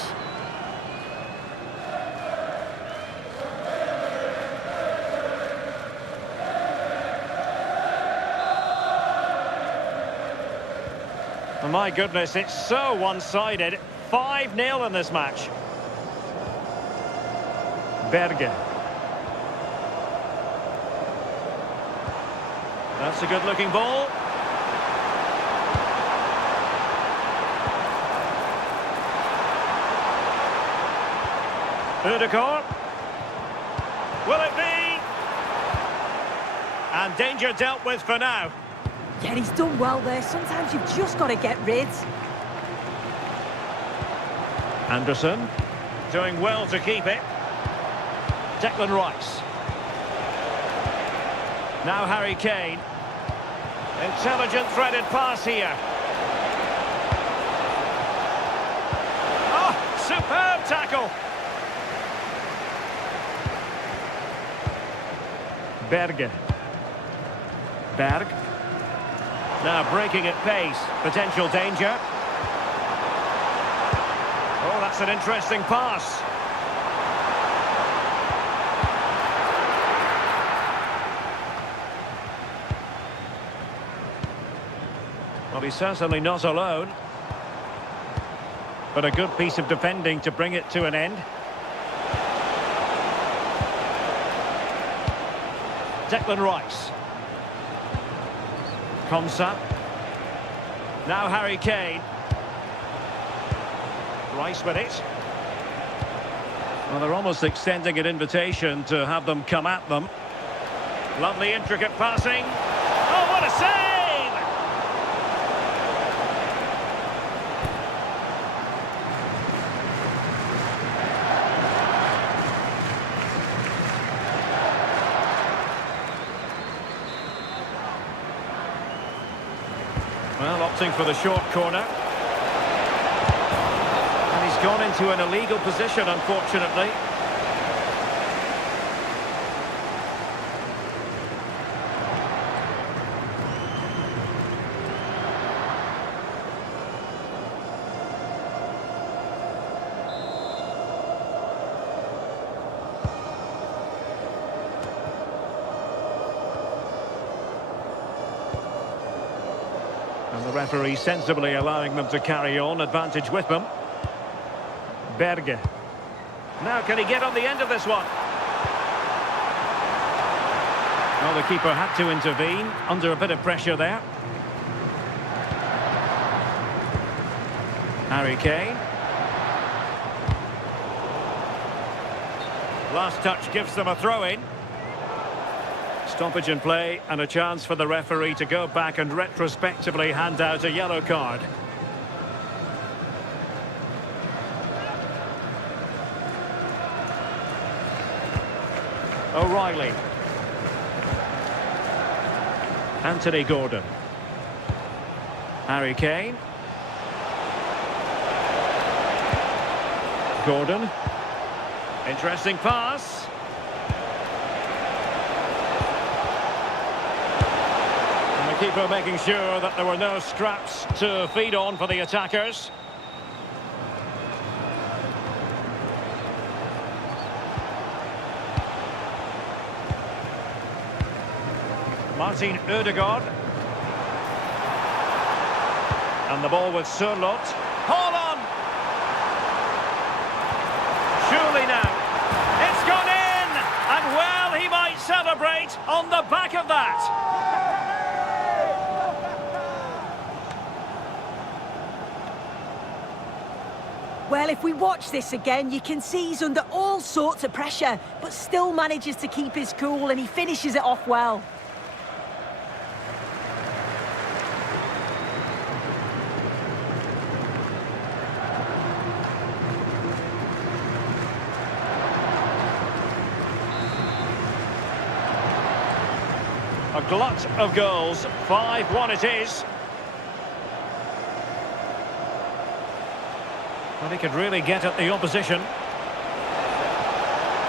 Oh, my goodness, it's so one-sided. 5-0 in this match. Berge. That's a good-looking ball. Ødegaard. Will it be? And danger dealt with for now. Yeah, he's done well there. Sometimes you've just got to get rid. Anderson. Doing well to keep it. Declan Rice. Now Harry Kane. Intelligent threaded pass here. Oh, superb tackle. Berge. Berg. Now breaking at pace. Potential danger. Oh, that's an interesting pass. Well, he's certainly not alone. But a good piece of defending to bring it to an end. Declan Rice. Konsa. Now Harry Kane. Rice with it. Well, they're almost extending an invitation to have them come at them. Lovely intricate passing. Oh, what a save! Well, opting for the short corner. And he's gone into an illegal position, unfortunately. And the referee sensibly allowing them to carry on, advantage with them. Berge. Now can he get on the end of this one? Well, the keeper had to intervene, under a bit of pressure there. Harry Kane. Last touch gives them a throw-in. Stoppage in play and a chance for the referee to go back and retrospectively hand out a yellow card. O'Reilly. Anthony Gordon. Harry Kane. Gordon. Interesting pass. Keeper making sure that there were no scraps to feed on for the attackers. Martin Ødegaard. And the ball with Sørloth. Hold on! Surely now. It's gone in! And well, he might celebrate on the back of that. Well, if we watch this again, you can see he's under all sorts of pressure, but still manages to keep his cool, and he finishes it off well. glut of goals. 5-1 it is. Well, he could really get at the opposition.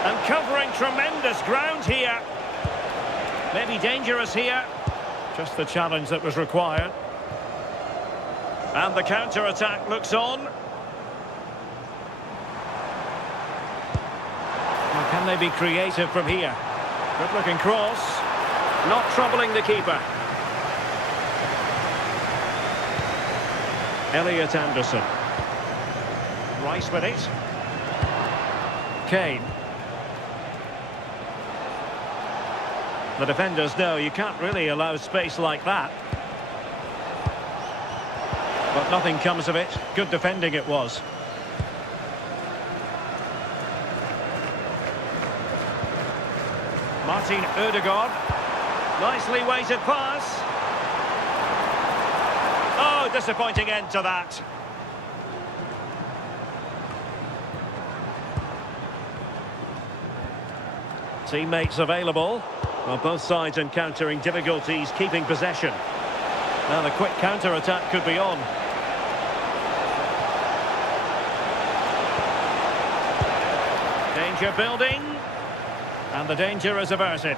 And covering tremendous ground here. Maybe dangerous here. Just the challenge that was required. And the counter-attack looks on. Well, can they be creative from here? Good-looking cross. Not troubling the keeper. Elliot Anderson. Rice with it. Kane. The defenders know you can't really allow space like that. But nothing comes of it. Good defending it was. Martin Ødegaard. Nicely weighted pass. Oh, disappointing end to that. Teammates available. Well, both sides encountering difficulties keeping possession. Now the quick counter-attack could be on. Danger building. And the danger is averted.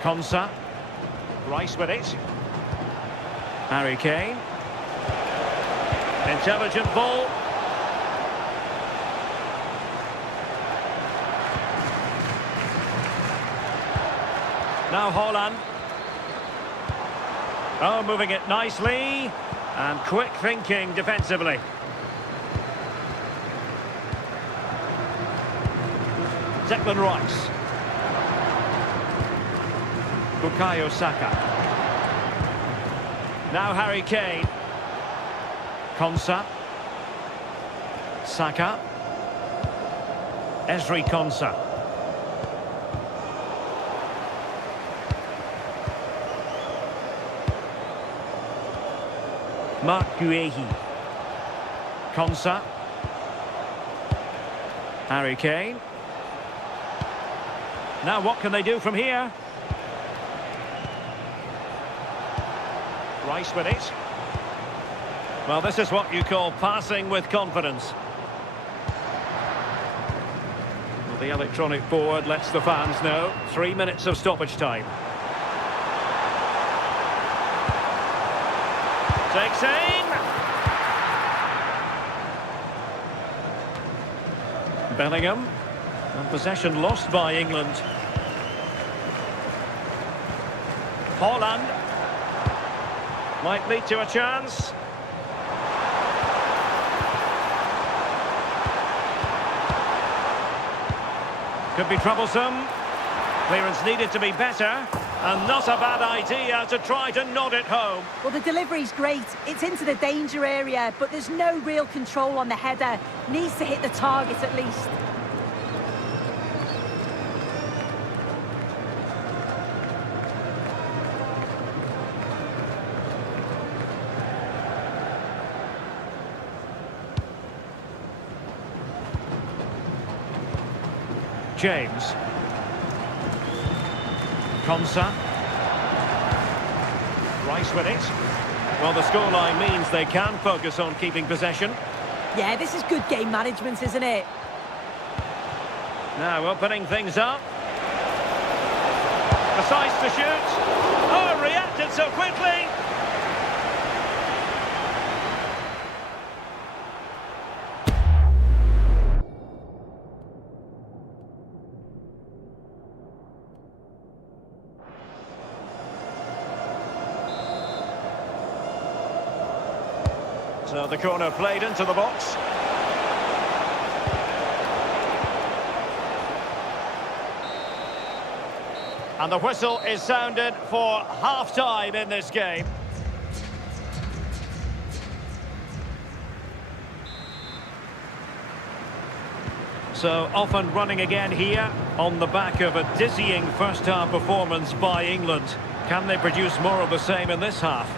Konsa. Rice with it. Harry Kane. Intelligent ball. Now Haaland. Oh, moving it nicely. And quick thinking defensively. Declan Rice. Bukayo Saka. Now Harry Kane. Konsa. Saka. Ezri Konsa. Mark Guehi. Konsa. Harry Kane. Now what can they do from here? Rice with it. Well, this is what you call passing with confidence. Well, the electronic board lets the fans know. 3 minutes of stoppage time. Takes aim. Bellingham. And possession lost by England. Haaland. Might lead to a chance. Could be troublesome. Clearance needed to be better. And not a bad idea to try to nod it home. Well, the delivery's great. It's into the danger area, but there's no real control on the header. Needs to hit the target at least. James. Konsa. Rice with it. Well, the scoreline means they can focus on keeping possession. Yeah, this is good game management, isn't it? Now opening things up. Decides to shoot. Oh, reacted so quickly. So the corner played into the box. And the whistle is sounded for half-time in this game. So often running again here on the back of a dizzying first-half performance by England. Can they produce more of the same in this half?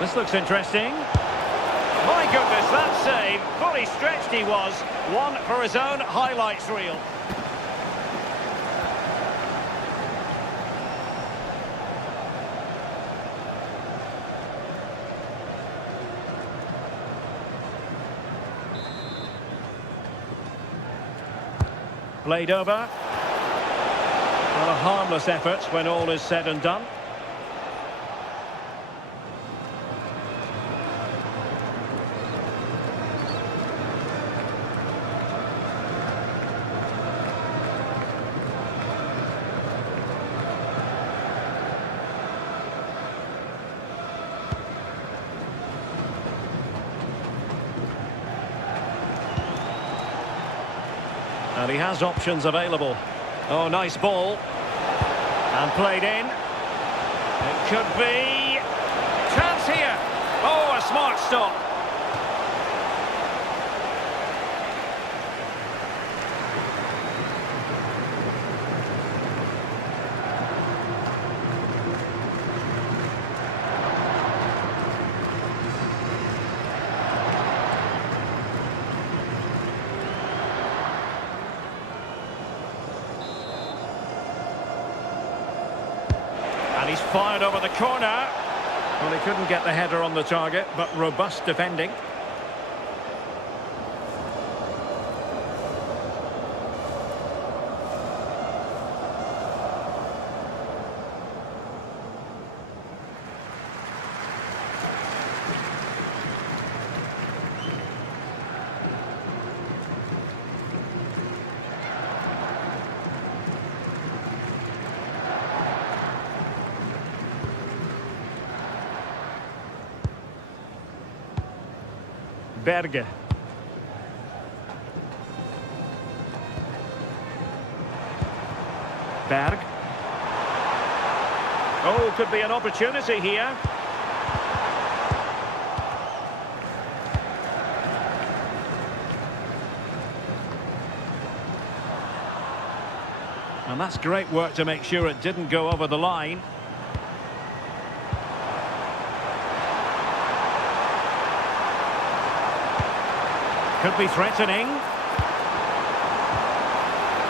This looks interesting. My goodness, that save. Fully stretched he was. One for his own highlights reel. Played over. Well, a harmless effort when all is said and done. And he has options available. Oh, nice ball. And played in. It could be... chance here. Oh, a smart stop. And he's fired over the corner. Well, he couldn't get the header on the target, but robust defending. Berge. Berg. Oh, could be an opportunity here. And that's great work to make sure it didn't go over the line. Could be threatening.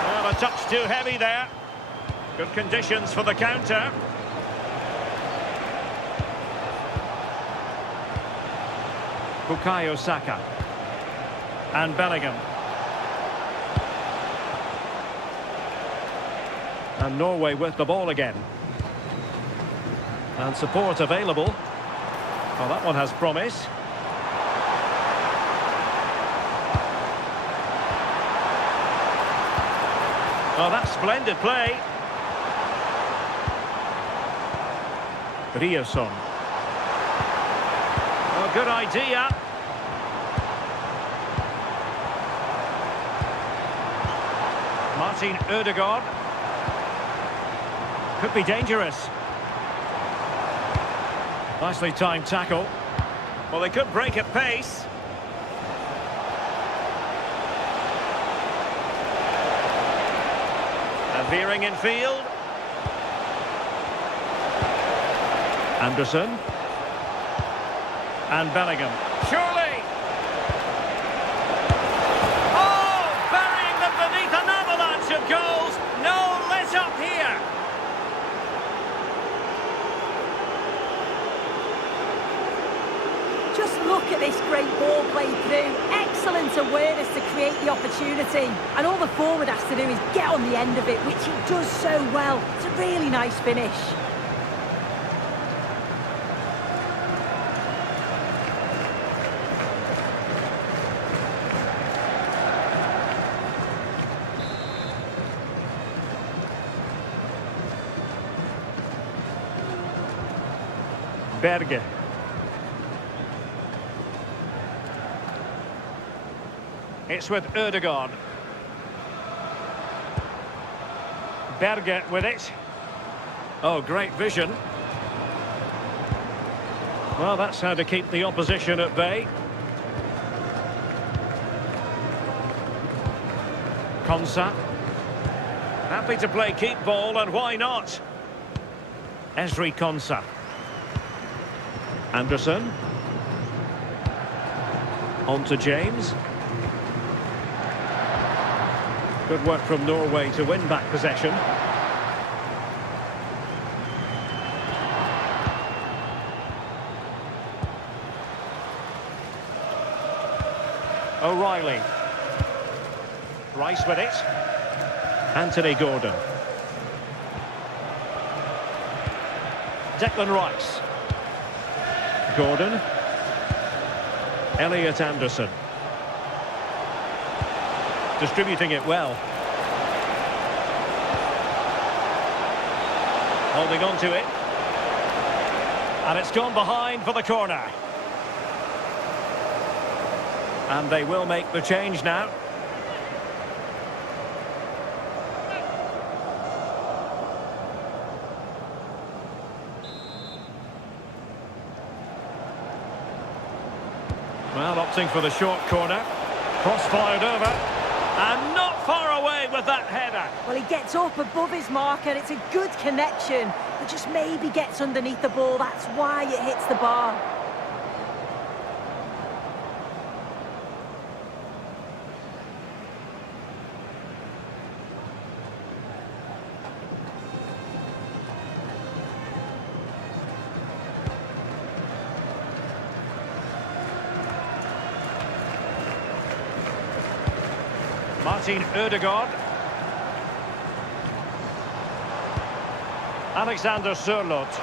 Well, a touch too heavy there. Good conditions for the counter. Bukayo Saka. And Bellingham. And Norway with the ball again. And support available. Well, that one has promise. Oh, that's splendid play. Rioson. Oh, good idea. Martin Ødegaard. Could be dangerous. Nicely timed tackle. Well, they could break at pace. Veering in field. Anderson. And Bellingham. Surely! Oh! Burying them beneath an avalanche of goals. No let up here. Just look at this great ball played through. Excellent awareness to create the opportunity. And all the forward has to do is get on the end of it, which he does so well. It's a really nice finish. Berge. It's with Ødegaard. Berge with it. Oh, great vision. Well, that's how to keep the opposition at bay. Konsa. Happy to play keep ball, and why not? Ezri Konsa. Anderson. On to James. Good work from Norway to win back possession. O'Reilly. Rice with it. Anthony Gordon. Declan Rice. Gordon. Elliot Anderson. Distributing it well. Holding on to it. And it's gone behind for the corner. And they will make the change now. Well, opting for the short corner. Cross-fired over. And not far away with that header. Well, he gets up above his marker. It's a good connection. But just maybe gets underneath the ball. That's why it hits the bar. Martin Ødegaard. Alexander Sørloth.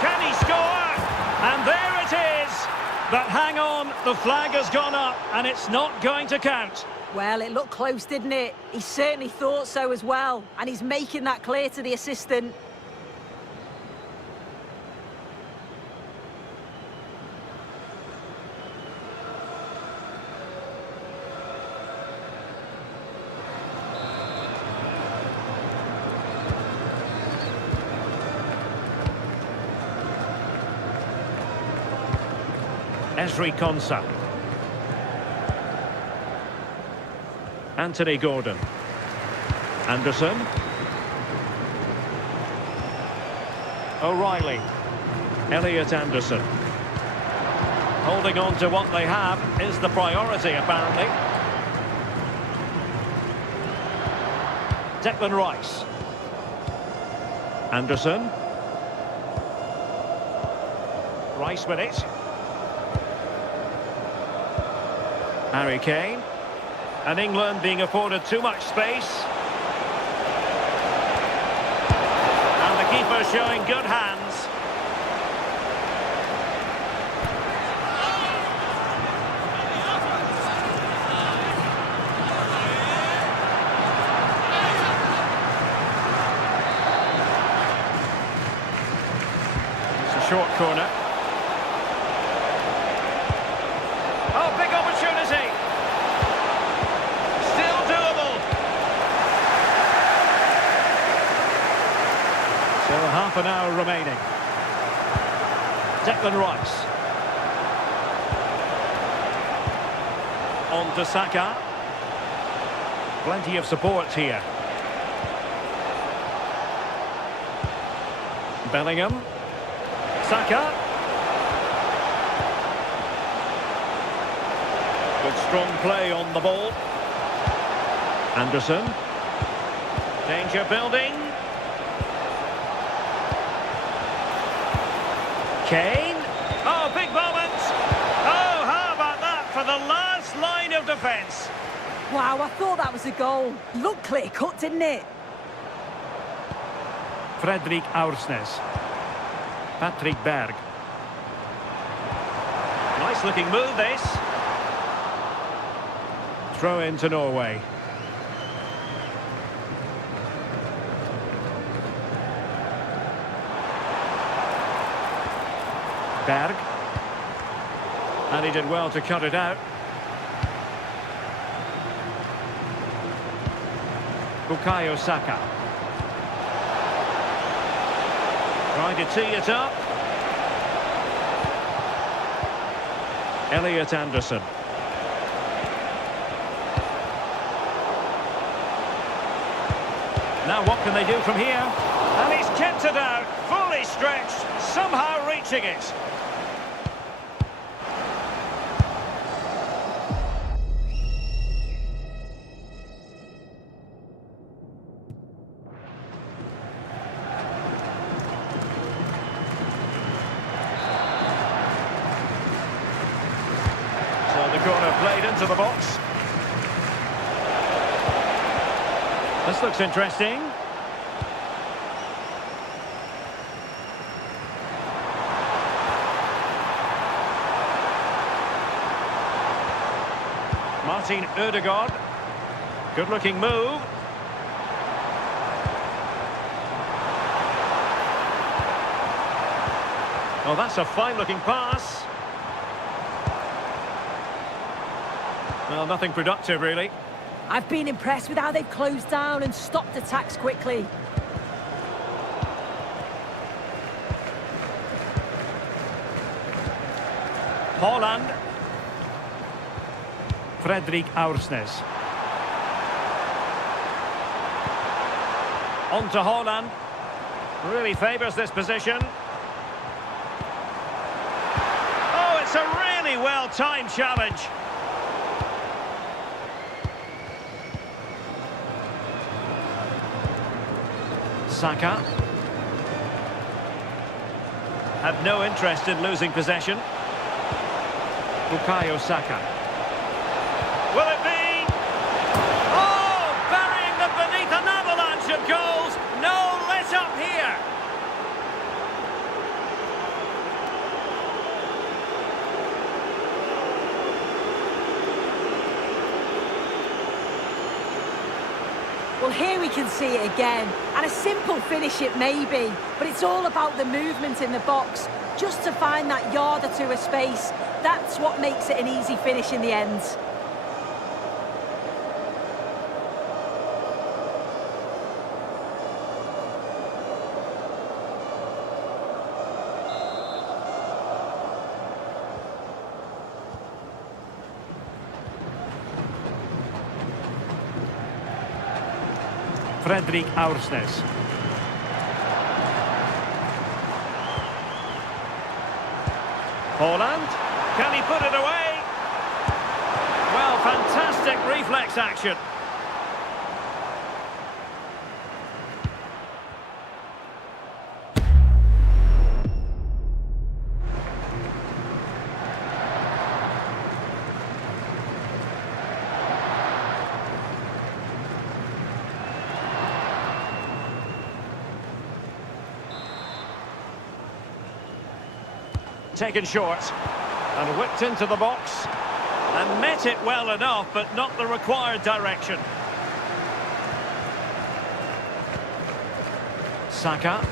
Can he score? And there it is! But hang on, the flag has gone up and it's not going to count. Well, it looked close, didn't it? He certainly thought so as well. And he's making that clear to the assistant. Esri Konsa. Anthony Gordon. Anderson. O'Reilly. Elliot Anderson. Holding on to what they have is the priority, apparently. Declan Rice. Anderson. Rice with it. Harry Kane. And England being afforded too much space. And the keeper showing good hands. It's a short corner. Oh, big opportunity. Still doable. So half an hour remaining. Declan Rice. On to Saka. Plenty of support here. Bellingham. Saka. Good strong play on the ball. Anderson. Danger building. Kane. Oh, big moment. Oh, how about that for the last line of defence? Wow, I thought that was a goal. Looked clear-cut, didn't it? Fredrik Aursnes. Patrick Berg. Nice looking move, this. Throw into Norway. Berg. And he did well to cut it out. Bukayo Saka. Trying to tee it up. Elliot Anderson. Now what can they do from here? And he's kept it out, fully stretched, somehow reaching it. into the box. This looks interesting. Martin Ødegaard. Good-looking move. Oh, that's a fine-looking pass. Well, nothing productive, really. I've been impressed with how they've closed down and stopped attacks quickly. Haaland. Fredrik Aursnes. On to Haaland. Really favours this position. Oh, it's a really well-timed challenge. Saka. Had no interest in losing possession. Bukayo Saka. Will it be? Oh, burying them beneath an avalanche of goals. No let up here. Well, here we can see it again. And a simple finish it may be, but it's all about the movement in the box. Just to find that yard or two of space, that's what makes it an easy finish in the end. Fredrik Aursnes. Haaland. Can he put it away? Well, fantastic reflex action. Taken short and whipped into the box and met it well enough, but not the required direction. Saka.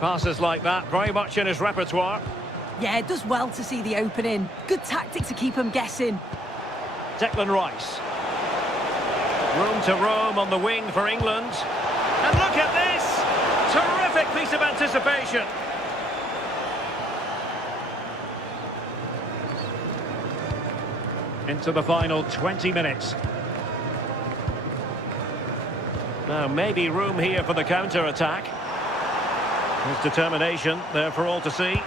Passes like that, very much in his repertoire. Yeah, it does well to see the opening. Good tactic to keep him guessing. Declan Rice. Room to roam on the wing for England. And look at this! Terrific piece of anticipation. Into the final 20 minutes. Now, maybe room here for the counter-attack. His determination there for all to see.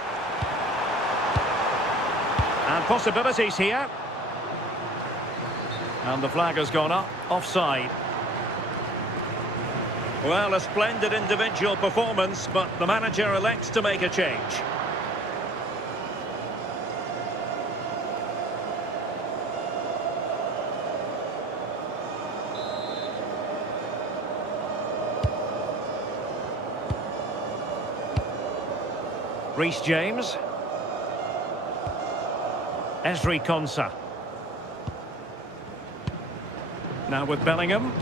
And possibilities here. And the flag has gone up, offside. Well, a splendid individual performance, but the manager elects to make a change. Reece James. Ezri Konsa. Now with Bellingham.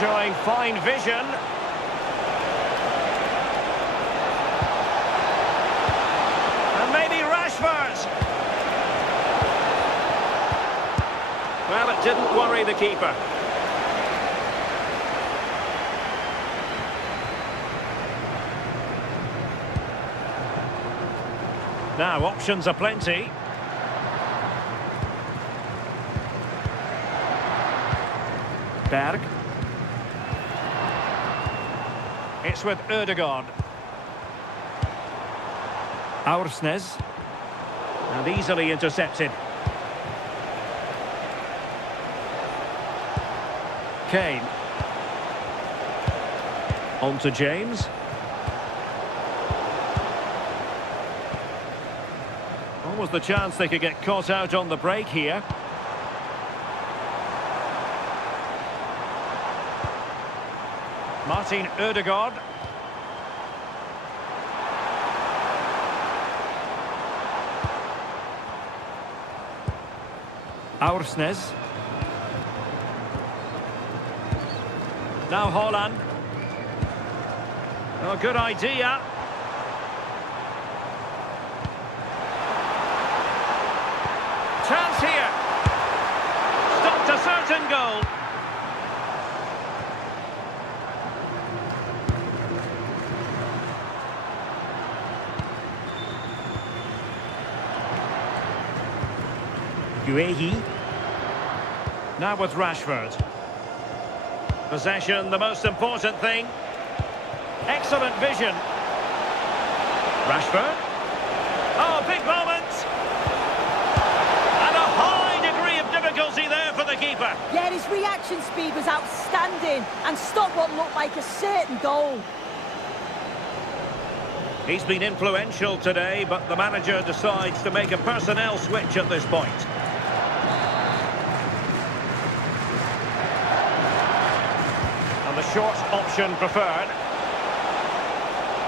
Showing fine vision. And maybe Rashford. Well, it didn't worry the keeper. Now, options are plenty. Berg. It's with Ødegaard. Aursnes. And easily intercepted. Kane. On to James. was the chance they could get caught out on the break here. Martin Ødegaard. Aursnes. Now Haaland. Oh, good idea. Chance here. Stopped a certain goal. Guehi. Now with Rashford. Possession, the most important thing. Excellent vision. Rashford. Oh, big moment. And a high degree of difficulty there for the keeper. Yeah, his reaction speed was outstanding and stopped what looked like a certain goal. He's been influential today, but the manager decides to make a personnel switch at this point. And the short option preferred.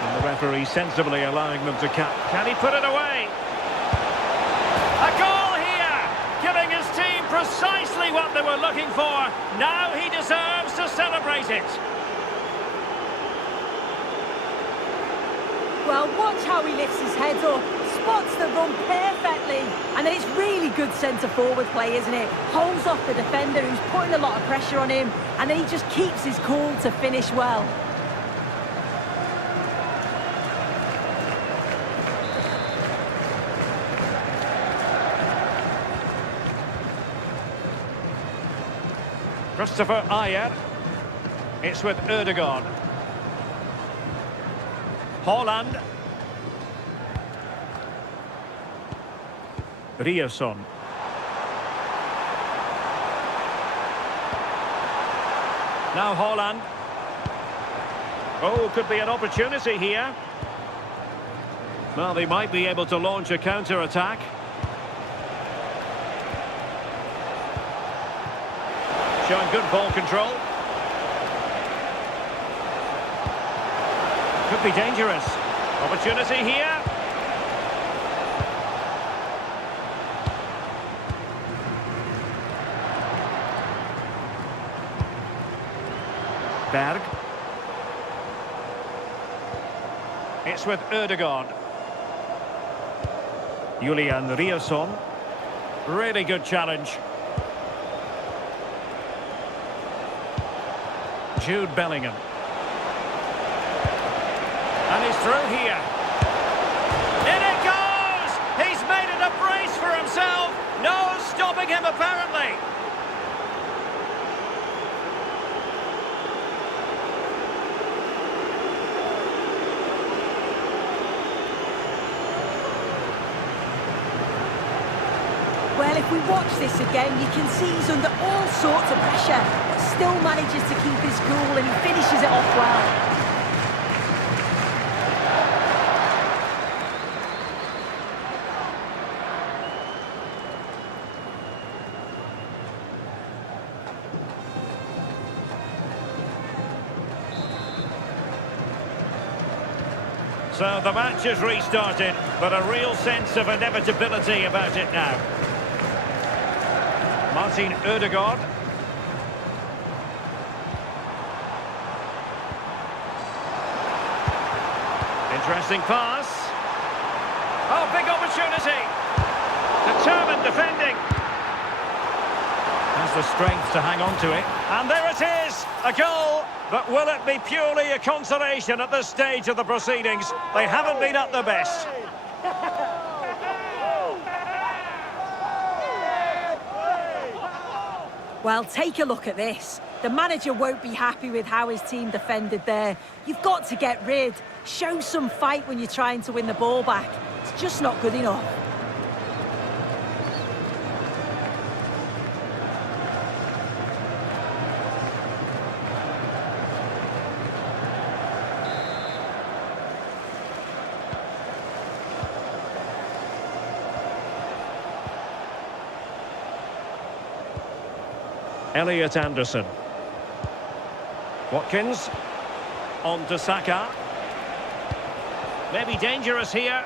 And the referee sensibly allowing them to cap. Can he put it away? A goal here! Giving his team precisely what they were looking for. Now he deserves to celebrate it. Well, watch how he lifts his head up, spots the run perfectly, and then it's really good centre-forward play, isn't it? Holds off the defender who's putting a lot of pressure on him, and then he just keeps his cool to finish well. Christopher Ayer. It's with Ødegaard. Haaland. Ryerson. Now Haaland. Oh, could be an opportunity here. Well, they might be able to launch a counter-attack. Showing good ball control. Could be dangerous. Opportunity here. Berg. It's with Ødegaard. Julian Ryerson. Really good challenge. Jude Bellingham. And he's through here. In it goes! He's made it a brace for himself. No stopping him, apparently. Well, if we watch this again, you can see he's under all sorts of pressure, but still manages to keep his cool and he finishes it off well. So the match has restarted, but a real sense of inevitability about it now. Martin Ødegaard. Interesting pass. Oh, big opportunity. Determined defending. Has the strength to hang on to it. And there it is, a goal. But will it be purely a consolation at this stage of the proceedings? They haven't been at their best. Well, take a look at this. The manager won't be happy with how his team defended there. You've got to get rid. Show some fight when you're trying to win the ball back. It's just not good enough. Elliot Anderson. Watkins. On to Saka. Maybe dangerous here.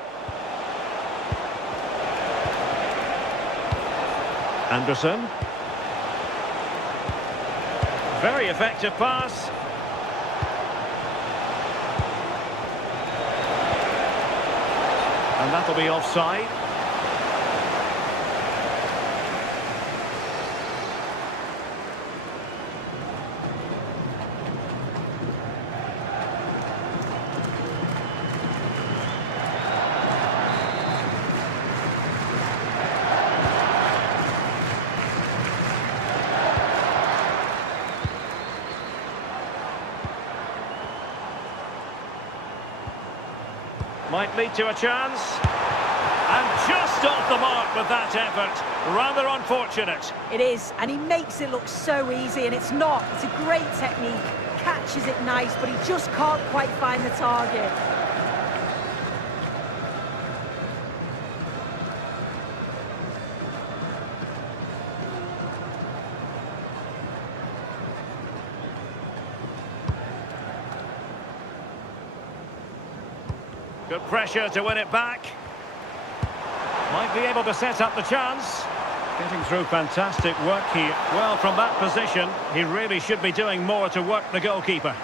Anderson. Very effective pass. And that'll be offside. Might lead to a chance. And just off the mark with that effort. Rather unfortunate. It is, and he makes it look so easy, and it's not. It's a great technique. Catches it nice, but he just can't quite find the target. Good pressure to win it back. Might be able to set up the chance. Getting through fantastic work here. Well, from that position, he really should be doing more to work the goalkeeper.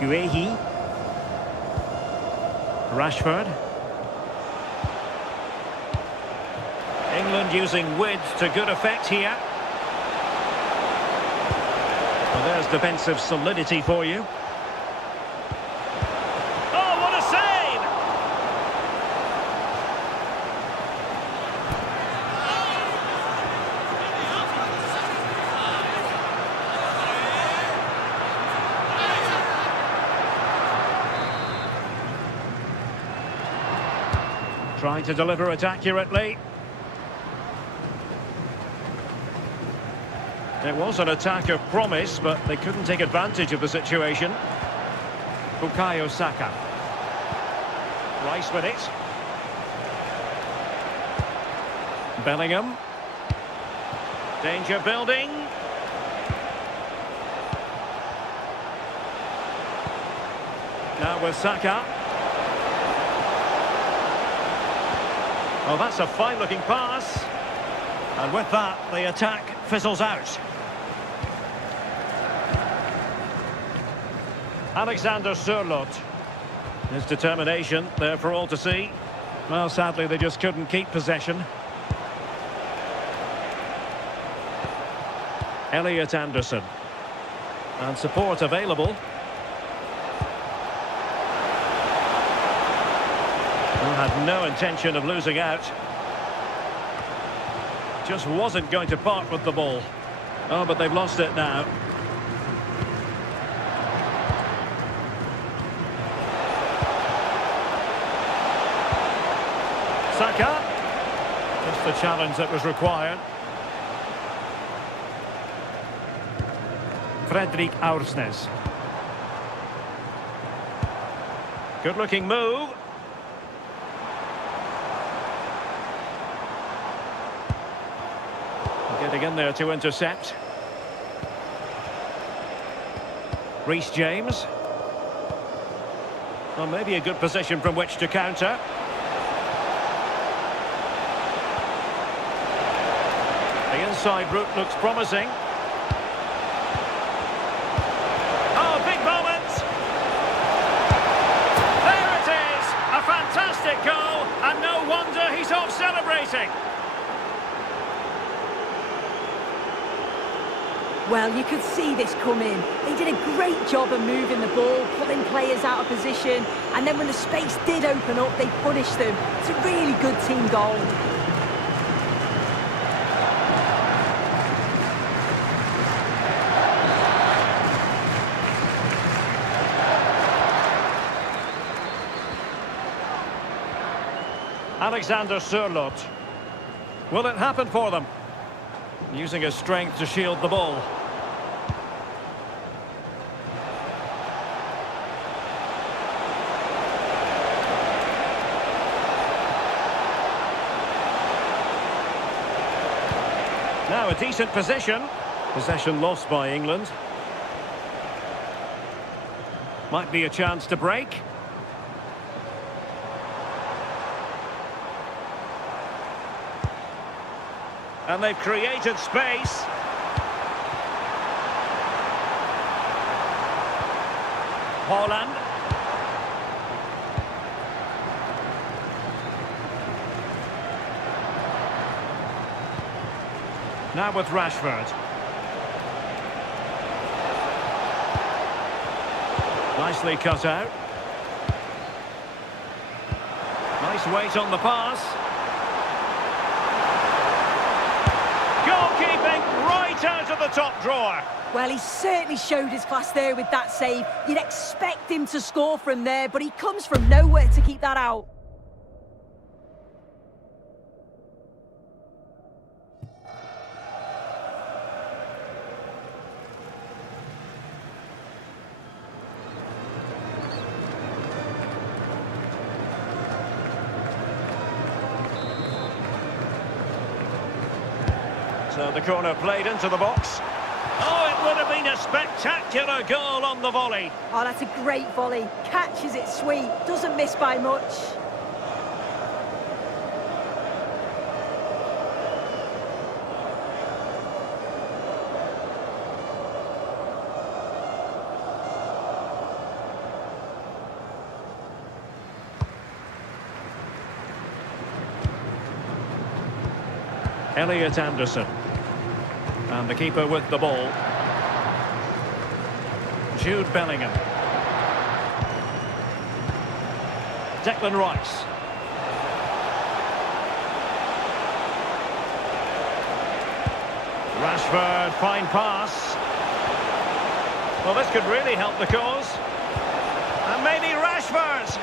Guehi. Rashford. England using width to good effect here. Well, there's defensive solidity for you. Oh, what a save! Trying to deliver it accurately. It was an attack of promise, but they couldn't take advantage of the situation. Bukayo Saka. Rice with it. Bellingham. Danger building. Now with Saka. Oh, that's a fine-looking pass. And with that, the attack fizzles out. Alexander Sørloth. His determination there for all to see. Well, sadly, they just couldn't keep possession. Elliot Anderson. And support available. Had no intention of losing out. Just wasn't going to part with the ball. Oh, but they've lost it now. Saka. Just the challenge that was required. Fredrik Aursnes. Good looking move. Getting in there to intercept. Reece James. Well, maybe a good position from which to counter. The inside route looks promising. Oh, big moment! There it is! A fantastic goal, and no wonder he's off celebrating. Well, you could see this coming. They did a great job of moving the ball, pulling players out of position, and then when the space did open up, they punished them. It's a really good team goal. Alexander Sørloth. Will it happen for them? Using his strength to shield the ball. Now a decent position. Possession lost by England. Might be a chance to break. And they've created space. Holland. Now with Rashford. Nicely cut out. Nice weight on the pass. Goalkeeping right out of the top drawer. Well, he certainly showed his class there with that save. You'd expect him to score from there, but he comes from nowhere to keep that out. So the corner played into the box. Oh, it would have been a spectacular goal on the volley. Oh, that's a great volley. Catches it sweet, doesn't miss by much. Elliot Anderson. And the keeper with the ball. Jude Bellingham. Declan Rice. Rashford, fine pass. Well, this could really help the cause. And maybe Rashford.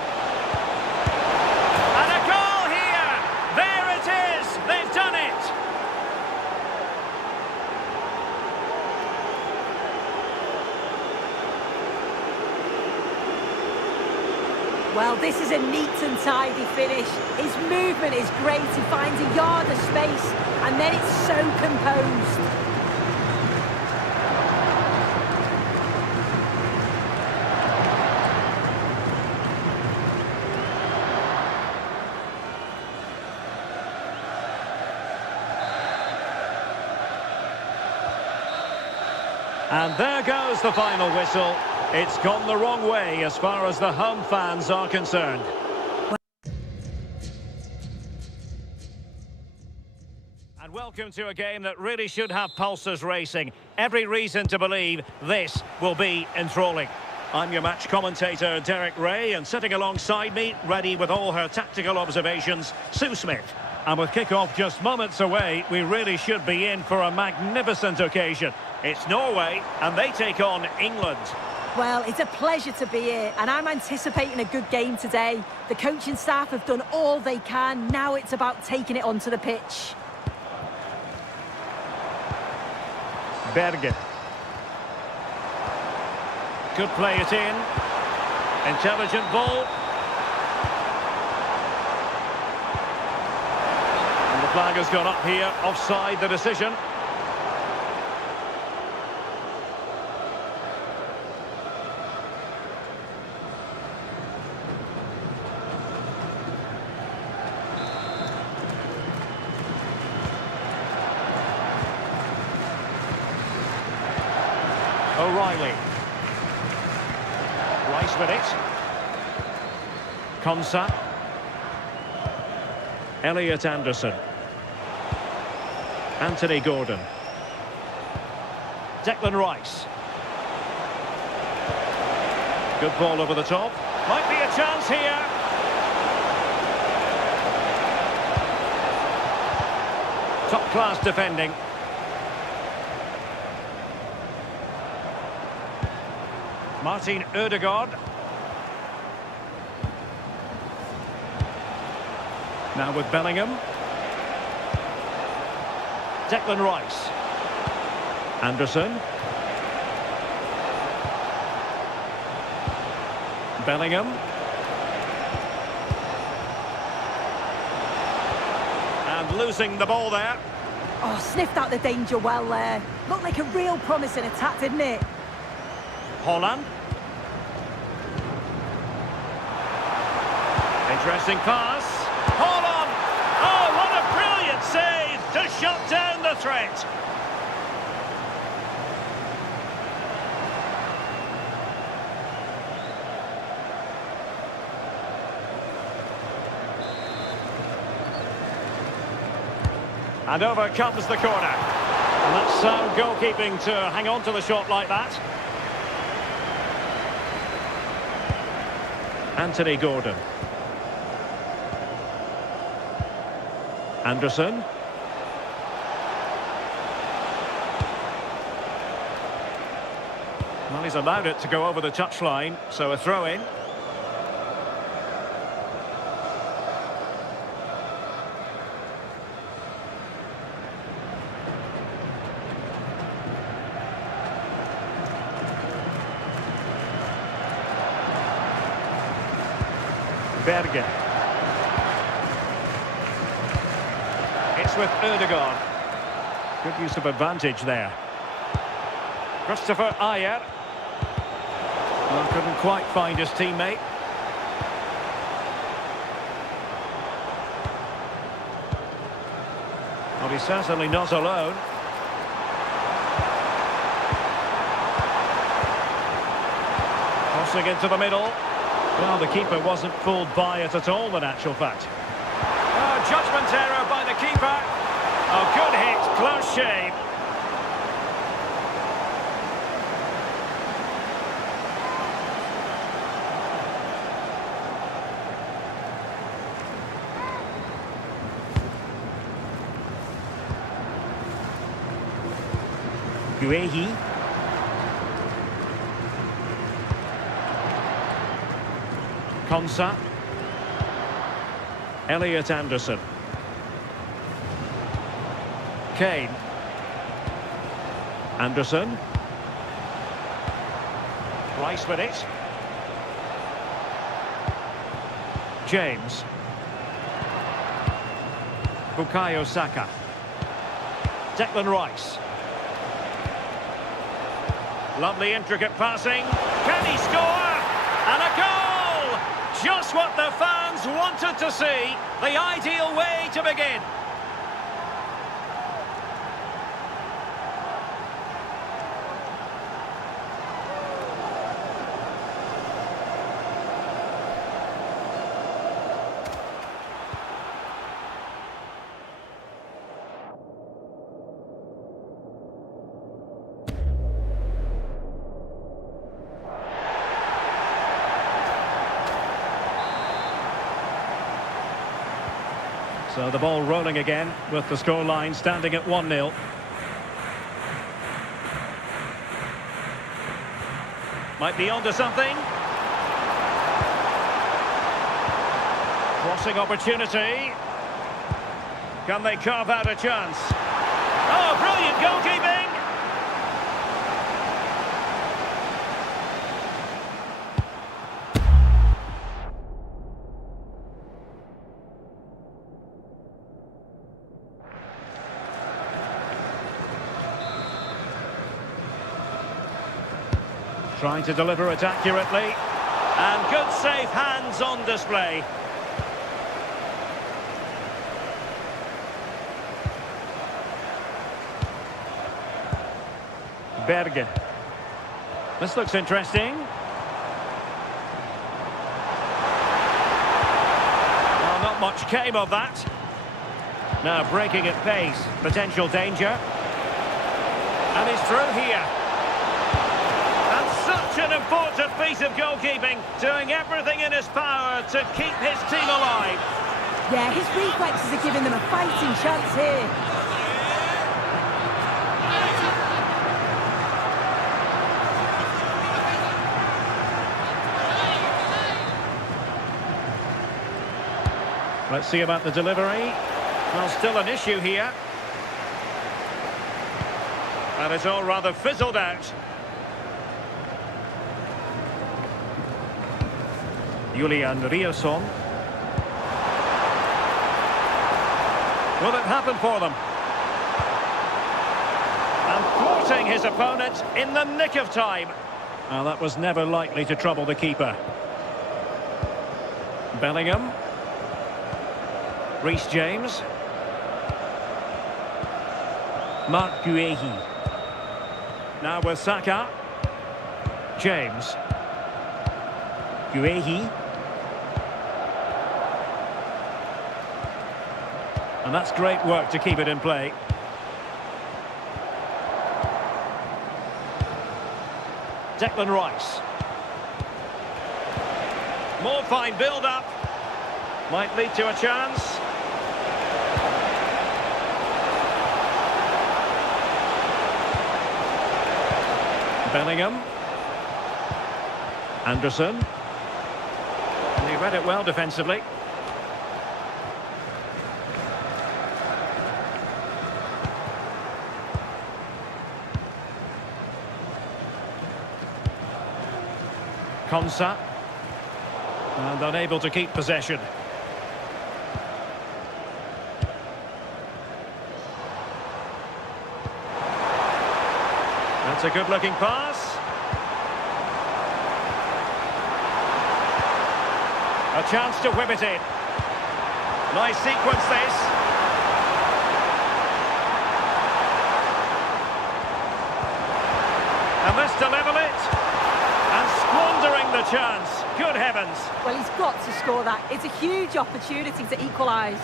And a goal here! There it is! They've done it! Well, this is a neat and tidy finish. His movement is great. He finds a yard of space, and then it's so composed. And there goes the final whistle. It's gone the wrong way as far as the home fans are concerned. And welcome to a game that really should have pulses racing. Every reason to believe this will be enthralling. I'm your match commentator, Derek Ray, and sitting alongside me, ready with all her tactical observations, Sue Smith. And with kick-off just moments away, we really should be in for a magnificent occasion. It's Norway, and they take on England. Well, it's a pleasure to be here, and I'm anticipating a good game today. The coaching staff have done all they can. Now it's about taking it onto the pitch. Berge. Could play it in. Intelligent ball. And the flag has gone up here. Offside the decision. O'Reilly. Rice with it. Konsa. Elliot Anderson. Anthony Gordon. Declan Rice. Good ball over the top. Might be a chance here. Top-class defending. Martin Ødegaard. Now with Bellingham. Declan Rice. Anderson. Bellingham. And losing the ball there. Oh, sniffed out the danger well there. Looked like a real promising attack, didn't it? Holland. Interesting pass. Holland! Oh, what a brilliant save to shut down the threat. And over comes the corner. And that's sound goalkeeping to hang on to the shot like that. Anthony Gordon. Anderson. Well, he's allowed it to go over the touchline, so a throw-in. Berge. It's with Ødegaard. Good use of advantage there. Christopher Ayer. Well, couldn't quite find his teammate. Well, he's certainly not alone. Crossing into the middle. Well, the keeper wasn't fooled by it at all, in actual fact. Oh, judgment error by the keeper. Oh, good hit, close shave. Guehi. Konsa. Elliot Anderson. Kane. Anderson. Rice with it. James. Bukayo Saka. Declan Rice. Lovely intricate passing. Can he score? And a goal! Just what the fans wanted to see. The ideal way to begin. So the ball rolling again with the scoreline standing at 1-0. Might be onto something. Crossing opportunity. Can they carve out a chance? Oh, brilliant goalkeeping! Trying to deliver it accurately. And good safe hands on display. Berge. This looks interesting. Well, not much came of that. Now breaking at pace. Potential danger. And he's through here. Such an important piece of goalkeeping, doing everything in his power to keep his team alive. Yeah, his reflexes are giving them a fighting chance here. Let's see about the delivery. Well, still an issue here. And it's all rather fizzled out. Julian Riasson. Will it happen for them? And thwarting his opponent in the nick of time. Well, that was never likely to trouble the keeper. Bellingham. Reece James. Marc Guehi. Now with Saka. James. Guehi. And that's great work to keep it in play. Declan Rice. More fine build-up. Might lead to a chance. Bellingham. Anderson. And he read it well defensively. Konsa. And unable to keep possession. That's a good-looking pass. A chance to whip it in. Nice sequence, this. And this to level it. And squandering the chance. Good heavens. Well, he's got to score that. It's a huge opportunity to equalise.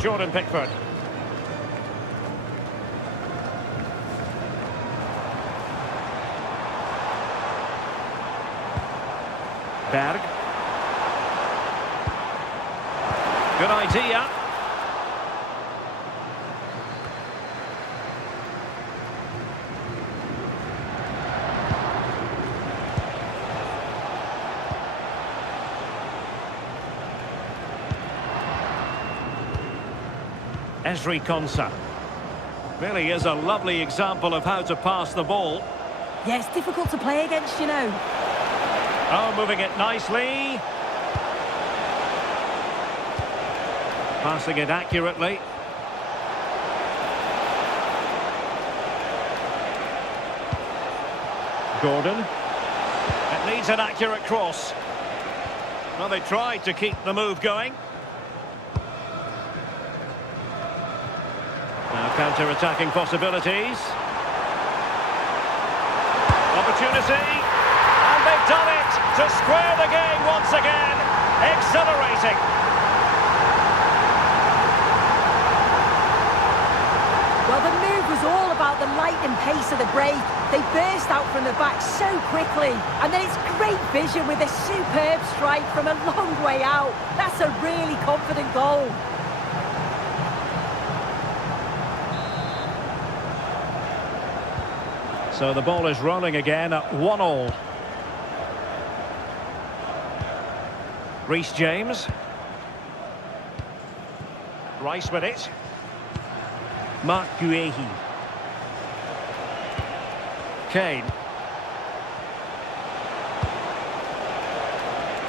Jordan Pickford. Berg. Good idea. Ezri Konsa. Really is a lovely example of how to pass the ball. Yeah, it's difficult to play against, you know. Oh, moving it nicely. Passing it accurately. Gordon. It needs an accurate cross. Well, they tried to keep the move going. Now counter-attacking possibilities. Opportunity. And they've done it to square the game once again. Exhilarating. Well, the move was all about the lightning pace of the break. They burst out from the back so quickly. And then it's great vision with a superb strike from a long way out. That's a really confident goal. So the ball is rolling again at 1-1. Reece James. Rice with it. Marc Guehi. Kane.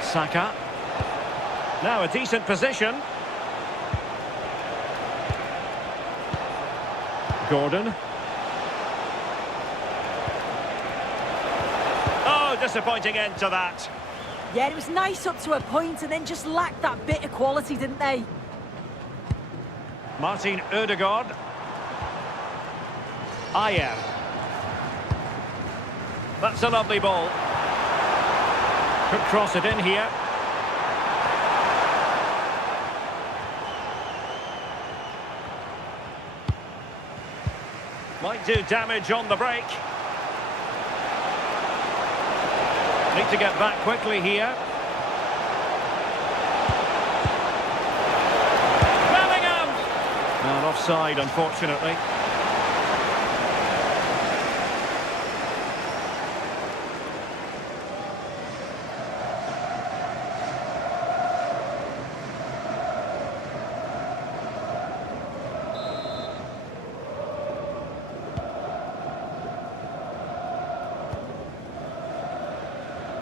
Saka. Now a decent position. Gordon. Oh, disappointing end to that. Yeah, it was nice up to a point and then just lacked that bit of quality, didn't they? Martin Ødegaard. Ayer. That's a lovely ball. Could cross it in here. Might do damage on the break. Need to get back quickly here. offside, unfortunately.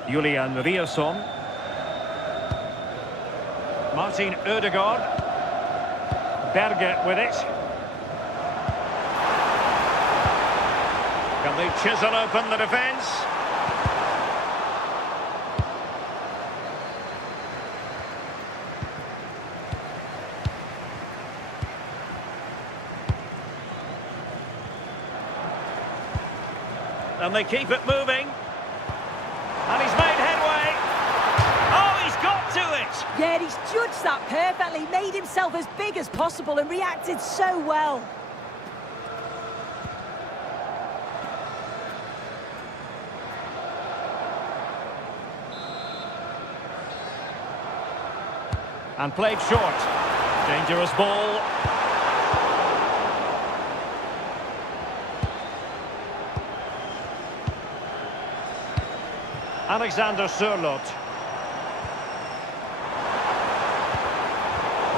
Julian Riasson. Martin Ødegaard. Berge with it. Can they chisel open the defence? And they keep it moving. And he's made headway. Oh, he's got to it! Yeah, he's judged that perfectly, made himself as big as possible and reacted so well. And played short. Dangerous ball. Alexander Sørloth.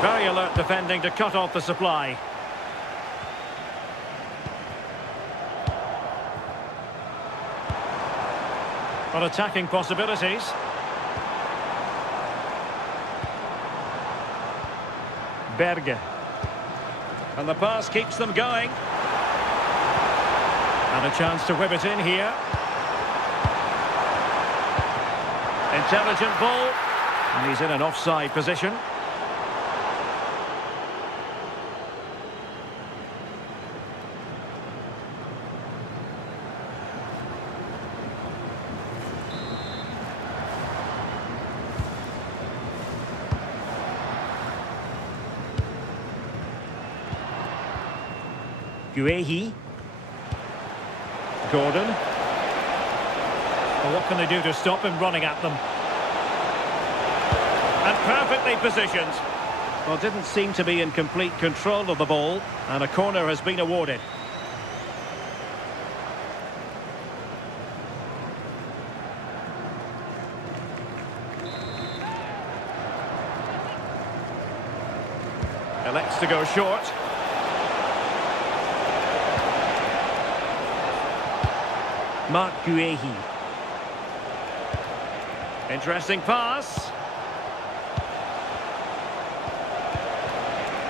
Very alert defending to cut off the supply. But attacking possibilities. Berge. And the pass keeps them going. And a chance to whip it in here. Intelligent ball. And he's in an offside position. Guehi. Gordon. Well, what can they do to stop him running at them? And perfectly positioned. Well, didn't seem to be in complete control of the ball, and a corner has been awarded. Elects to go short. Marc Guehi. Interesting pass.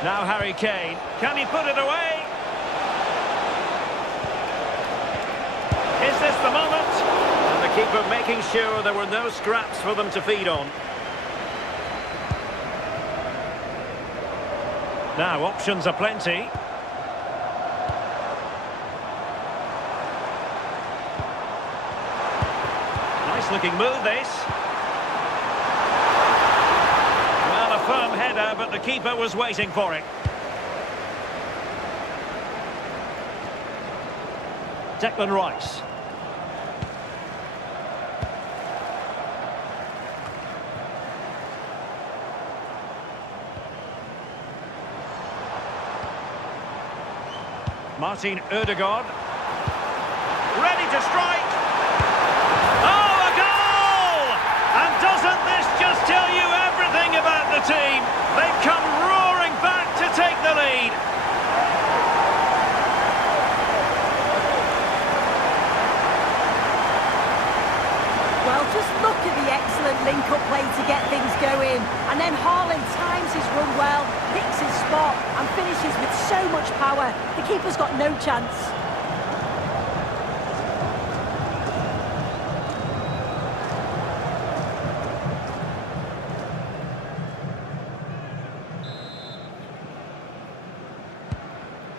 Now Harry Kane. Can he put it away? Is this the moment? And the keeper making sure there were no scraps for them to feed on. Now options are plenty. Nice looking move this. Well, a firm header, but the keeper was waiting for it. Declan Rice. Martin Ødegaard. Ready to strike. Oh, a goal! And doesn't this just tell you everything about the team? They've come roaring back to take the lead. Well, just look at the excellent link-up play to get things going. And then Haaland times his run well, picks his spot and finishes with so much power. The keeper's got no chance.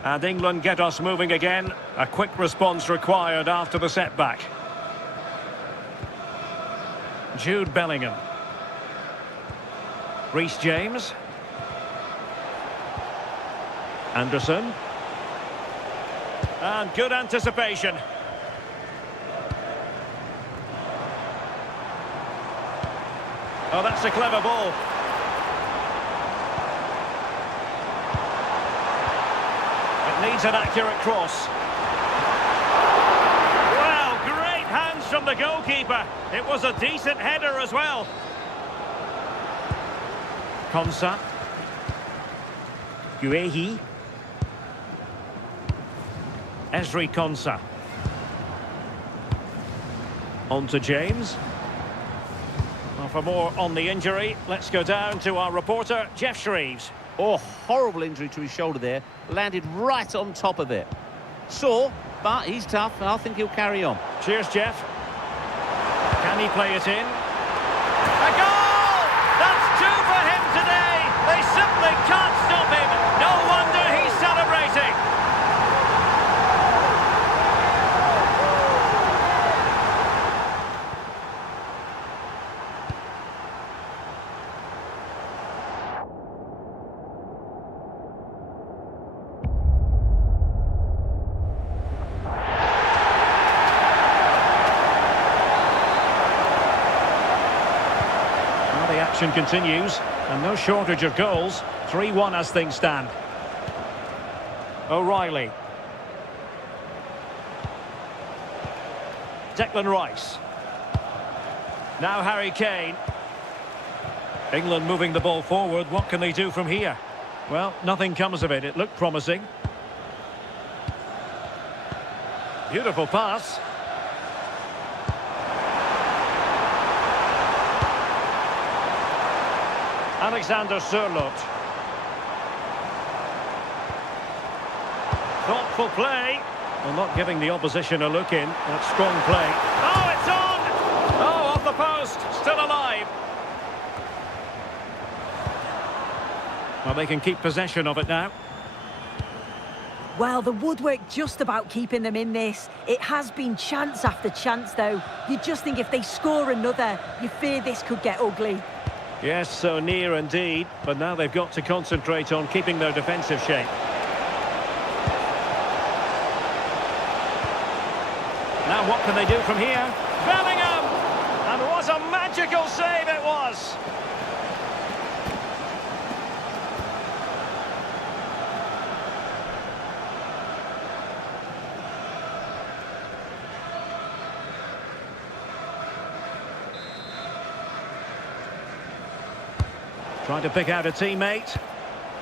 And England get us moving again. A quick response required after the setback. Jude Bellingham. Reece James. Anderson. And good anticipation. Oh, that's a clever ball. Needs an accurate cross. Well, great hands from the goalkeeper. It was a decent header as well. Konsa. Guehi. Ezri Konsa. On to James. Well, for more on the injury, let's go down to our reporter, Jeff Shreves. Oh, horrible injury to his shoulder there. Landed right on top of it. Sore, but he's tough, and I think he'll carry on. Cheers, Jeff. Can he play it in? A goal! That's two for him today! They simply can't stop him! No wonder he's celebrating! The action continues, and no shortage of goals. 3-1 as things stand. O'Reilly. Declan Rice. Now Harry Kane. England moving the ball forward. What can they do from here? Well, nothing comes of it. It looked promising. Beautiful pass. Alexander Sørloth. Thoughtful play. Well, not giving the opposition a look in. That's strong play. Oh, it's on! Oh, off the post. Still alive. Well, they can keep possession of it now. Well, the woodwork just about keeping them in this. It has been chance after chance, though. You just think if they score another, you fear this could get ugly. Yes, so near indeed, but now they've got to concentrate on keeping their defensive shape. Now what can they do from here? Bellingham! And what a magical save it was! Trying to pick out a teammate.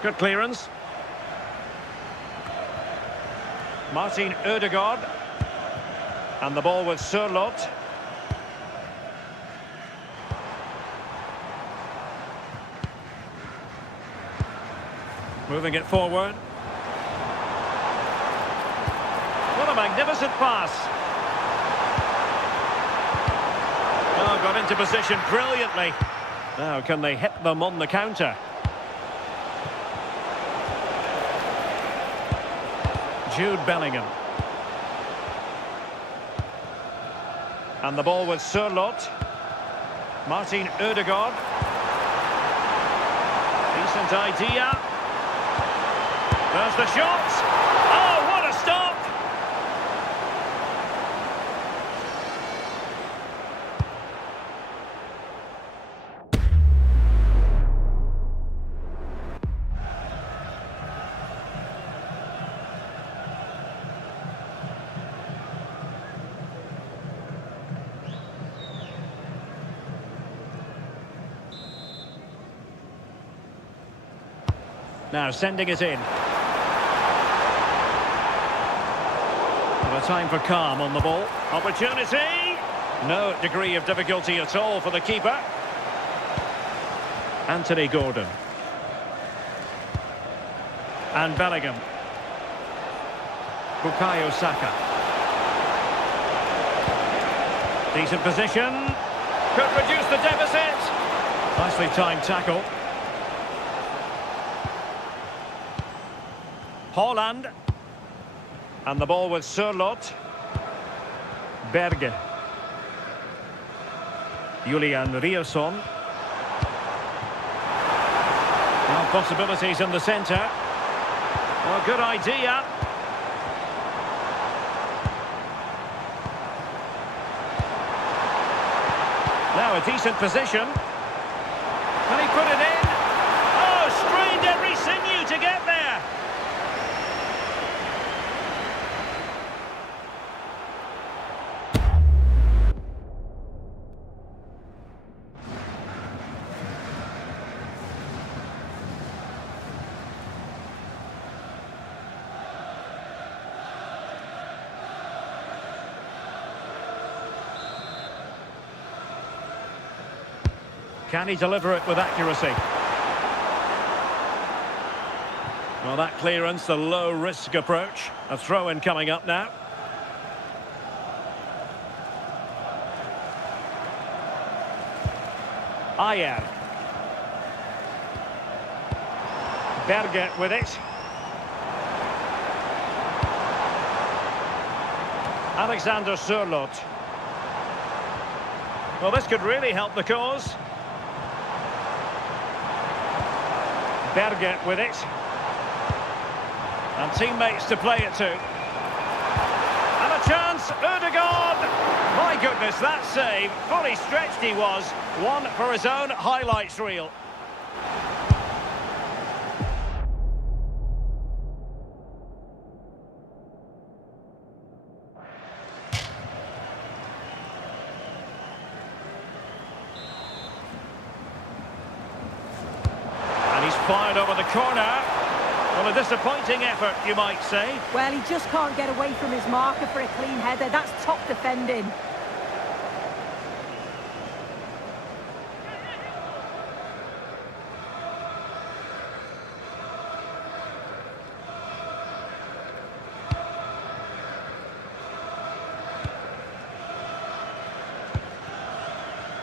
Good clearance. Martin Ødegaard. And the ball with Sørloth. Moving it forward. What a magnificent pass. Oh, got into position brilliantly. Now, can they hit them on the counter? Jude Bellingham. And the ball with Sørloth. Martin Ødegaard. Decent idea. There's the shot. Oh, what a stop! Now sending it in. Well, a time for calm on the ball. Opportunity! No degree of difficulty at all for the keeper. Anthony Gordon. And Bellingham. Bukayo Saka. Decent position. Could reduce the deficit. Nicely timed tackle. Haaland. And the ball with Sørloth. Berge. Julian Ryerson. Now possibilities in the centre. Well, good idea. Now a decent position. Can he put it in? Oh, strained every sinew to get there. Can he deliver it with accuracy? Well, that clearance, the low-risk approach. A throw-in coming up now. Ayer. Berge with it. Alexander Sørloth. Well, this could really help the cause. Berge with it. And teammates to play it to. And a chance, Ødegaard! My goodness, that save. Fully stretched he was. One for his own highlights reel. And he's fired over the corner. Well, a disappointing effort, you might say. Well, he just can't get away from his marker for a clean header. That's top defending.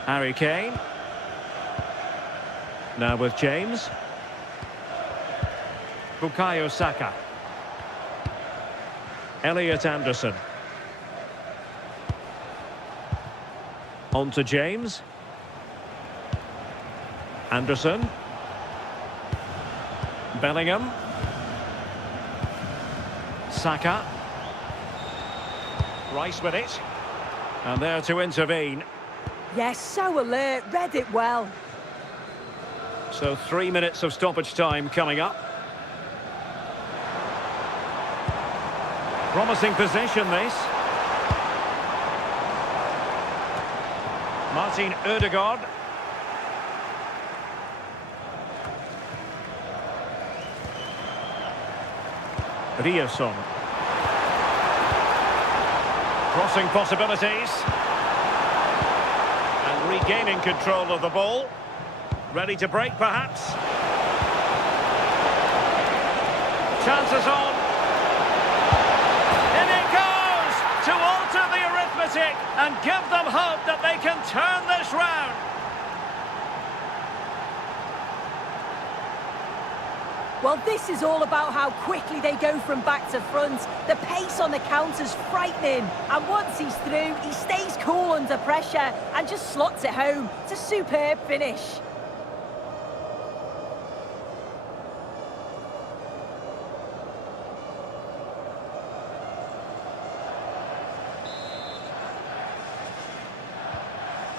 Harry Kane. Now with James. Bukayo Saka. Elliot Anderson. On to James. Anderson. Bellingham. Saka. Rice with it. And there to intervene. Yes, so alert, read it well. So 3 minutes of stoppage time coming up. Promising position, this. Martin Ødegaard. Ryerson. Crossing possibilities. And regaining control of the ball. Ready to break, perhaps. Chances on. In it goes! To alter the arithmetic and give them hope that they can turn this round. Well, this is all about how quickly they go from back to front. The pace on the counter's frightening. And once he's through, he stays cool under pressure and just slots it home. It's a superb finish.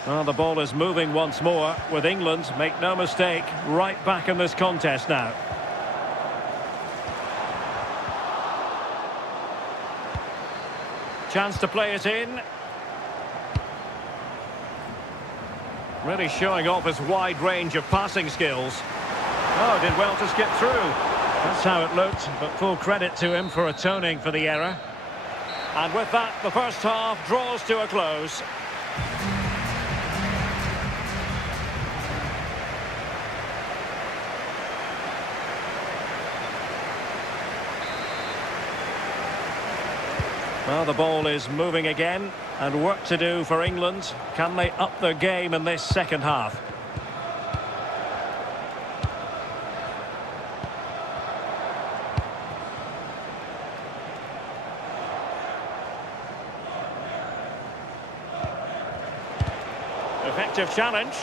Well, the ball is moving once more with England, make no mistake, right back in this contest now. Chance to play it in. Really showing off his wide range of passing skills. Oh, did well to skip through. That's how it looked, but full credit to him for atoning for the error. And with that, the first half draws to a close. Well, the ball is moving again, and work to do for England. Can they up their game in this second half? Effective challenge.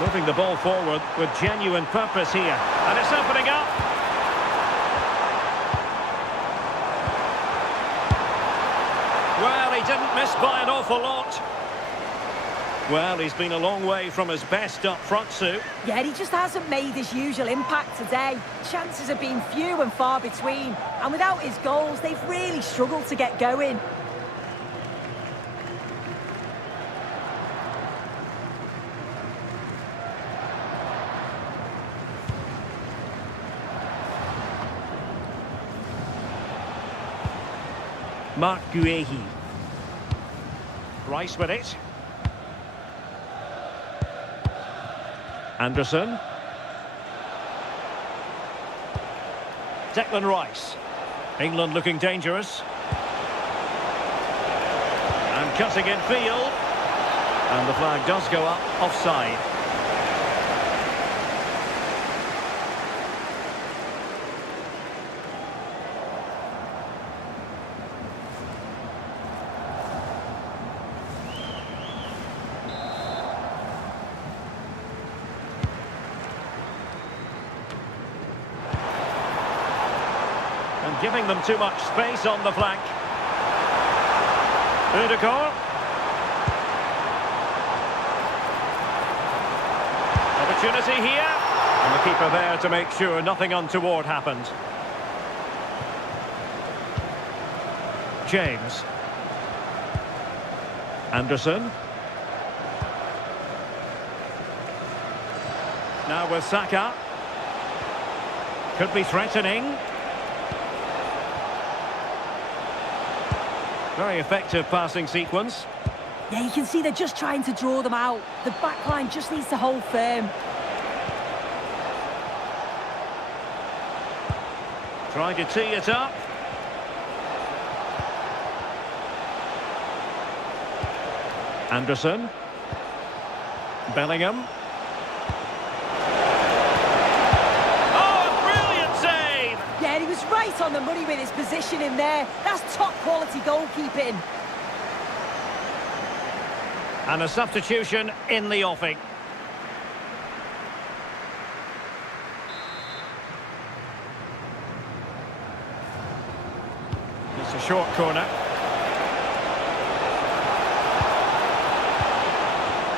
Moving the ball forward with genuine purpose here. And it's opening up. Well, he didn't miss by an awful lot. Well, he's been a long way from his best up front, Sue. Yeah, he just hasn't made his usual impact today. Chances have been few and far between. And without his goals, they've really struggled to get going. Mark Guehi. Rice with it. Anderson. Declan Rice. England looking dangerous. And cutting in field. And the flag does go up, offside. And giving them too much space on the flank. Udegaard. Opportunity here. And the keeper there to make sure nothing untoward happened. James. Anderson. Now with Saka. Could be threatening. Very effective passing sequence. Yeah, you can see they're just trying to draw them out. The back line just needs to hold firm. Trying to tee it up. Anderson. Bellingham. Yeah, he was right on the money with his position in there. That's top quality goalkeeping. And a substitution in the offing. It's a short corner.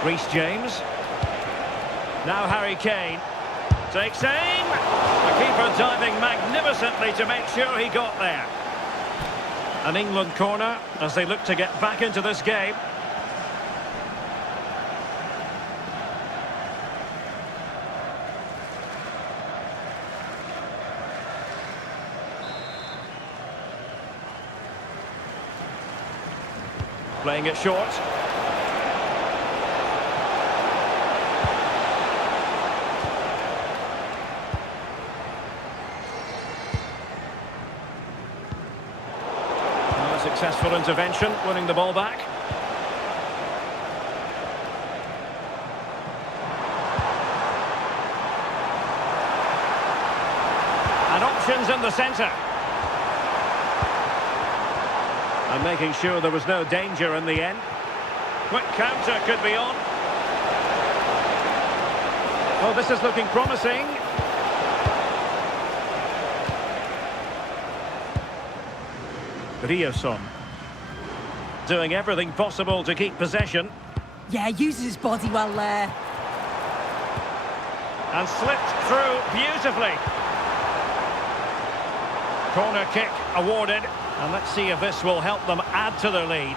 Reece James. Now Harry Kane. Takes aim. The keeper diving magnificently to make sure he got there. An England corner as they look to get back into this game. Playing it short. Successful intervention, winning the ball back. And options in the centre. And making sure there was no danger in the end. Quick counter could be on. Well, this is looking promising. Rioson doing everything possible to keep possession. Yeah, uses his body well there. And slipped through beautifully. Corner kick awarded. And let's see if this will help them add to their lead.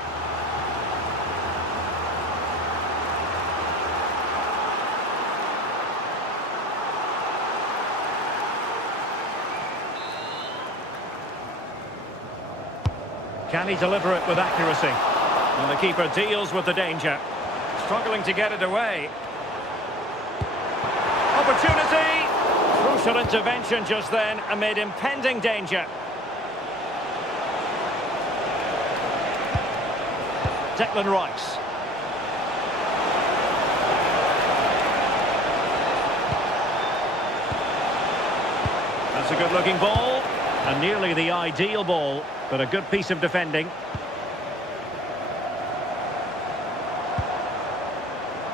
Can he deliver it with accuracy? And the keeper deals with the danger. Struggling to get it away. Opportunity! Crucial intervention just then amid impending danger. Declan Rice. That's a good-looking ball. And nearly the ideal ball, but a good piece of defending.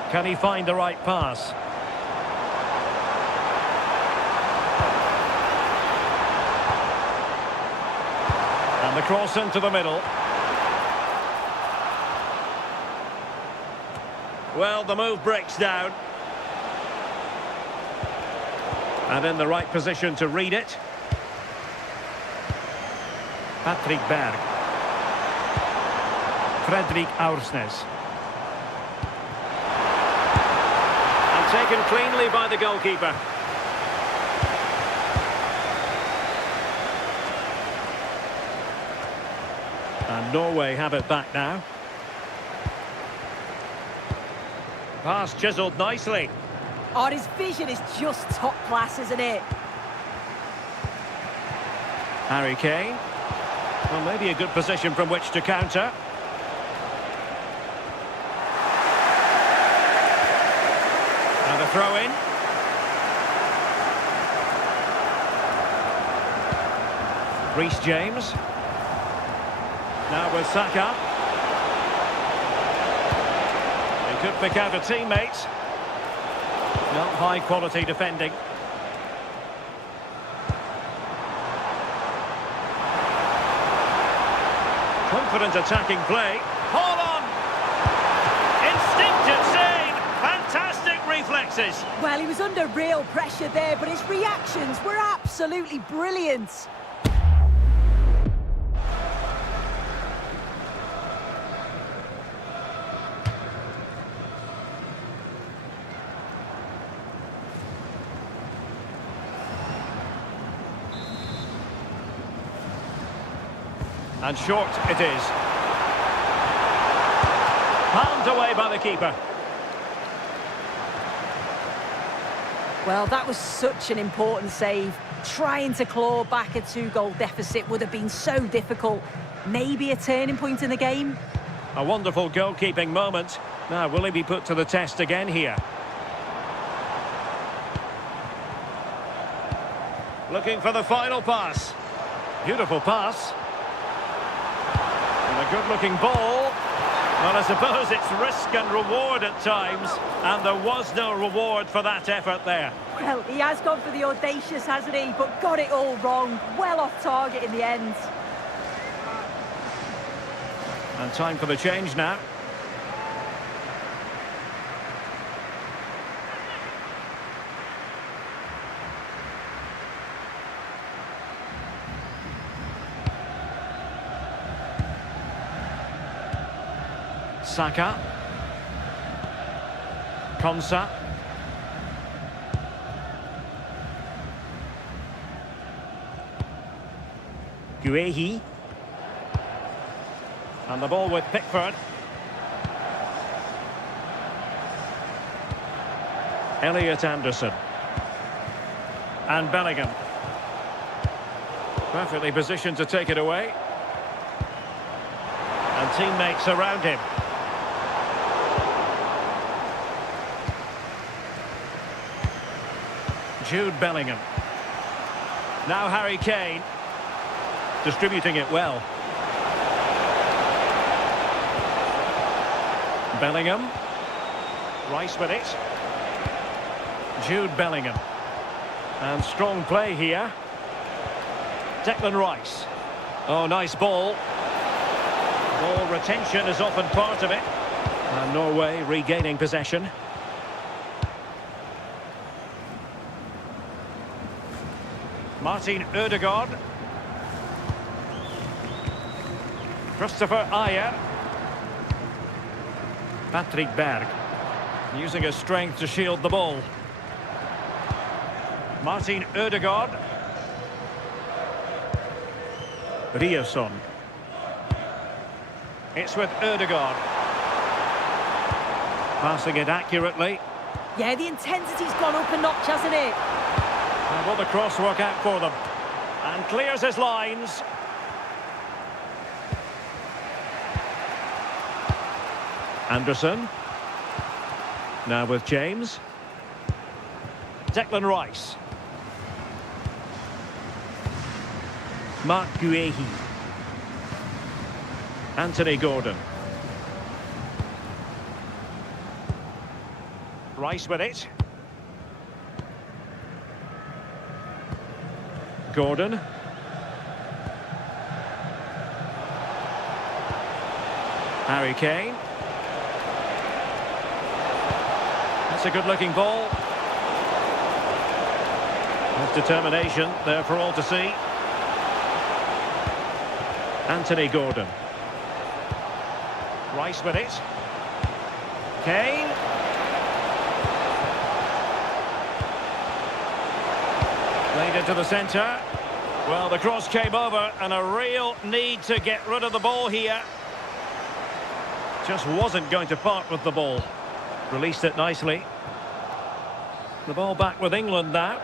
Can he find the right pass? And the cross into the middle. Well, the move breaks down. And in the right position to read it. Patrick Berg. Fredrik Aursnes. And taken cleanly by the goalkeeper. And Norway have it back now. Pass chiselled nicely. Oh, his vision is just top class, isn't it? Harry Kane. Well, maybe a good position from which to counter. And a throw-in. Reece James. Now with Saka. He could pick out a teammate. Not high quality defending. Confident attacking play. Hold on! Instinctive save! Fantastic reflexes! Well, he was under real pressure there, but his reactions were absolutely brilliant. And short it is. Palmed away by the keeper. Well, that was such an important save. Trying to claw back a 2-goal deficit would have been so difficult. Maybe a turning point in the game. A wonderful goalkeeping moment. Now, will he be put to the test again here? Looking for the final pass. Beautiful pass. And a good-looking ball. Well, I suppose it's risk and reward at times, and there was no reward for that effort there. Well, he has gone for the audacious, hasn't he? But got it all wrong. Well off target in the end. And time for the change now. Saka. Konsa. Guehi. And the ball with Pickford. Elliot Anderson. And Bellingham. Perfectly positioned to take it away. And teammates around him. Jude Bellingham. Now Harry Kane. Distributing it well. Bellingham. Rice with it. Jude Bellingham. And strong play here. Declan Rice. Oh, nice ball. Ball retention is often part of it. And Norway regaining possession. Martin Ødegaard. Christopher Ayer. Patrick Berg. Using his strength to shield the ball. Martin Ødegaard. Riasson. It's with Ødegaard. Passing it accurately. Yeah, the intensity's gone up a notch, hasn't it? And will the cross work out for them? And clears his lines. Anderson. Now with James. Declan Rice. Mark Guehi. Anthony Gordon. Rice with it. Gordon. Harry Kane. That's a good-looking ball. With determination there for all to see. Anthony Gordon. Rice with it. Kane. Played into the centre. Well, the cross came over and a real need to get rid of the ball here. Just wasn't going to part with the ball. Released it nicely. The ball back with England now.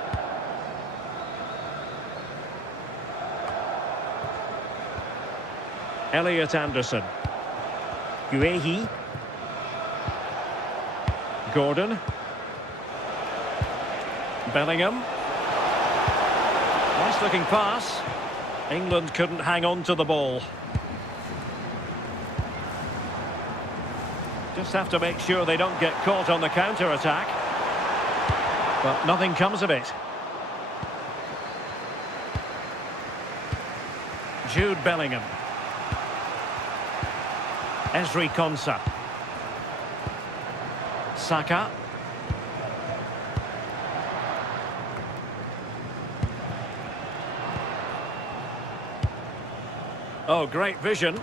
Elliot Anderson. Guehi. Gordon. Bellingham. Nice looking pass. England couldn't hang on to the ball. Just have to make sure they don't get caught on the counter-attack. But nothing comes of it. Jude Bellingham. Ezri Konsa. Saka. Oh, great vision.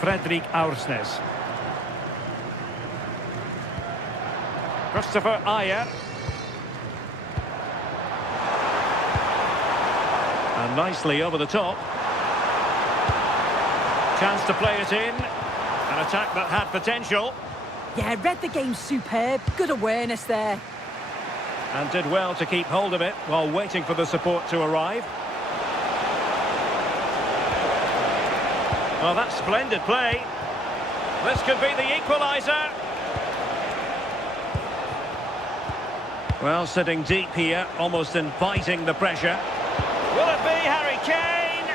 Fredrik Aursnes. Christopher Ayer. And nicely over the top. Chance to play it in. An attack that had potential. Yeah, read the game superb. Good awareness there. And did well to keep hold of it while waiting for the support to arrive. Well, that's splendid play. This could be the equaliser. Well, sitting deep here, almost inviting the pressure. Will it be Harry Kane?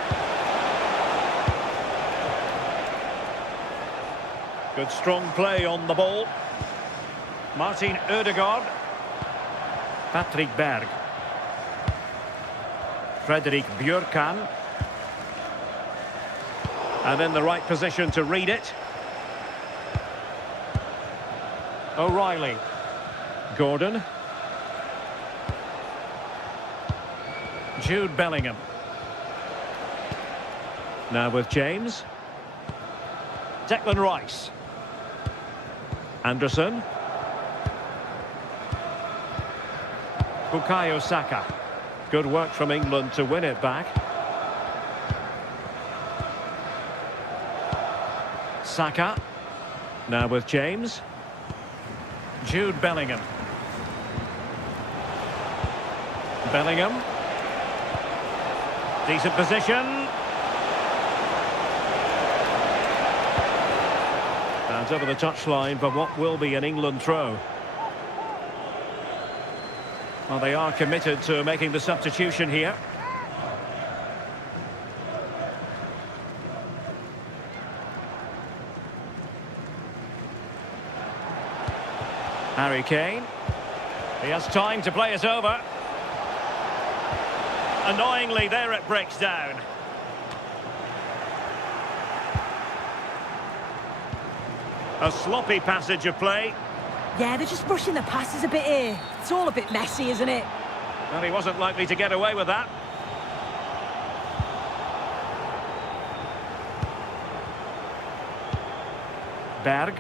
Good strong play on the ball. Martin Ødegaard. Patrick Berg. Fredrik Bjørkan. And in the right position to read it. O'Reilly. Gordon. Jude Bellingham. Now with James. Declan Rice. Anderson. Bukayo Saka. Good work from England to win it back. Saka. Now with James. Jude Bellingham. Bellingham. Decent position. And over the touchline for what will be an England throw. Well, they are committed to making the substitution here. Harry Kane. He has time to play it over. Annoyingly, there it breaks down. A sloppy passage of play. Yeah, they're just rushing the passes a bit here. It's all a bit messy, isn't it? Well, he wasn't likely to get away with that. Berg.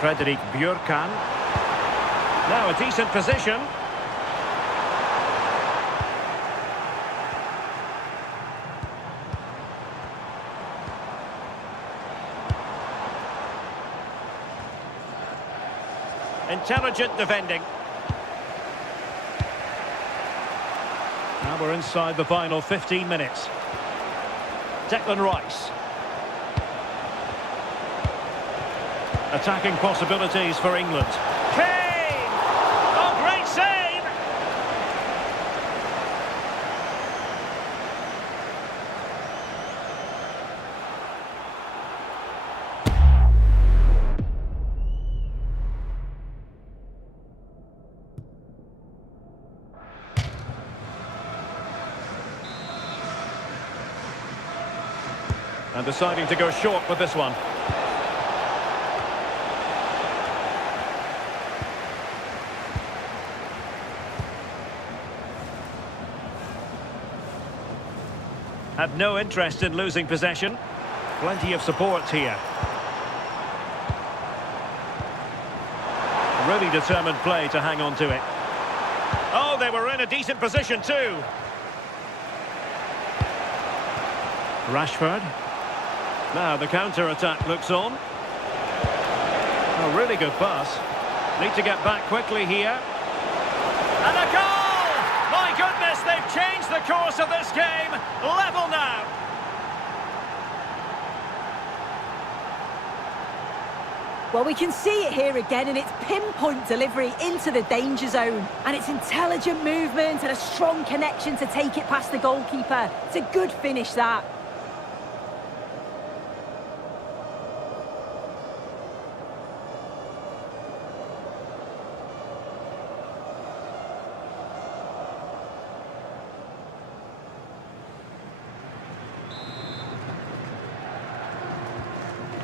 Fredrik Bjørkan. Now a decent position. Intelligent defending. Now we're inside the final 15 minutes. Declan Rice. Attacking possibilities for England. Kane! Oh, great save! And deciding to go short with this one. Had no interest in losing possession. Plenty of support here. Really determined play to hang on to it. Oh, they were in a decent position too. Rashford. Now the counter-attack looks on. A really good pass. Need to get back quickly here. And a goal! My goodness, they've changed the course of this game. Level now. Well, we can see it here again, and it's pinpoint delivery into the danger zone. And it's intelligent movement and a strong connection to take it past the goalkeeper. It's a good finish, that.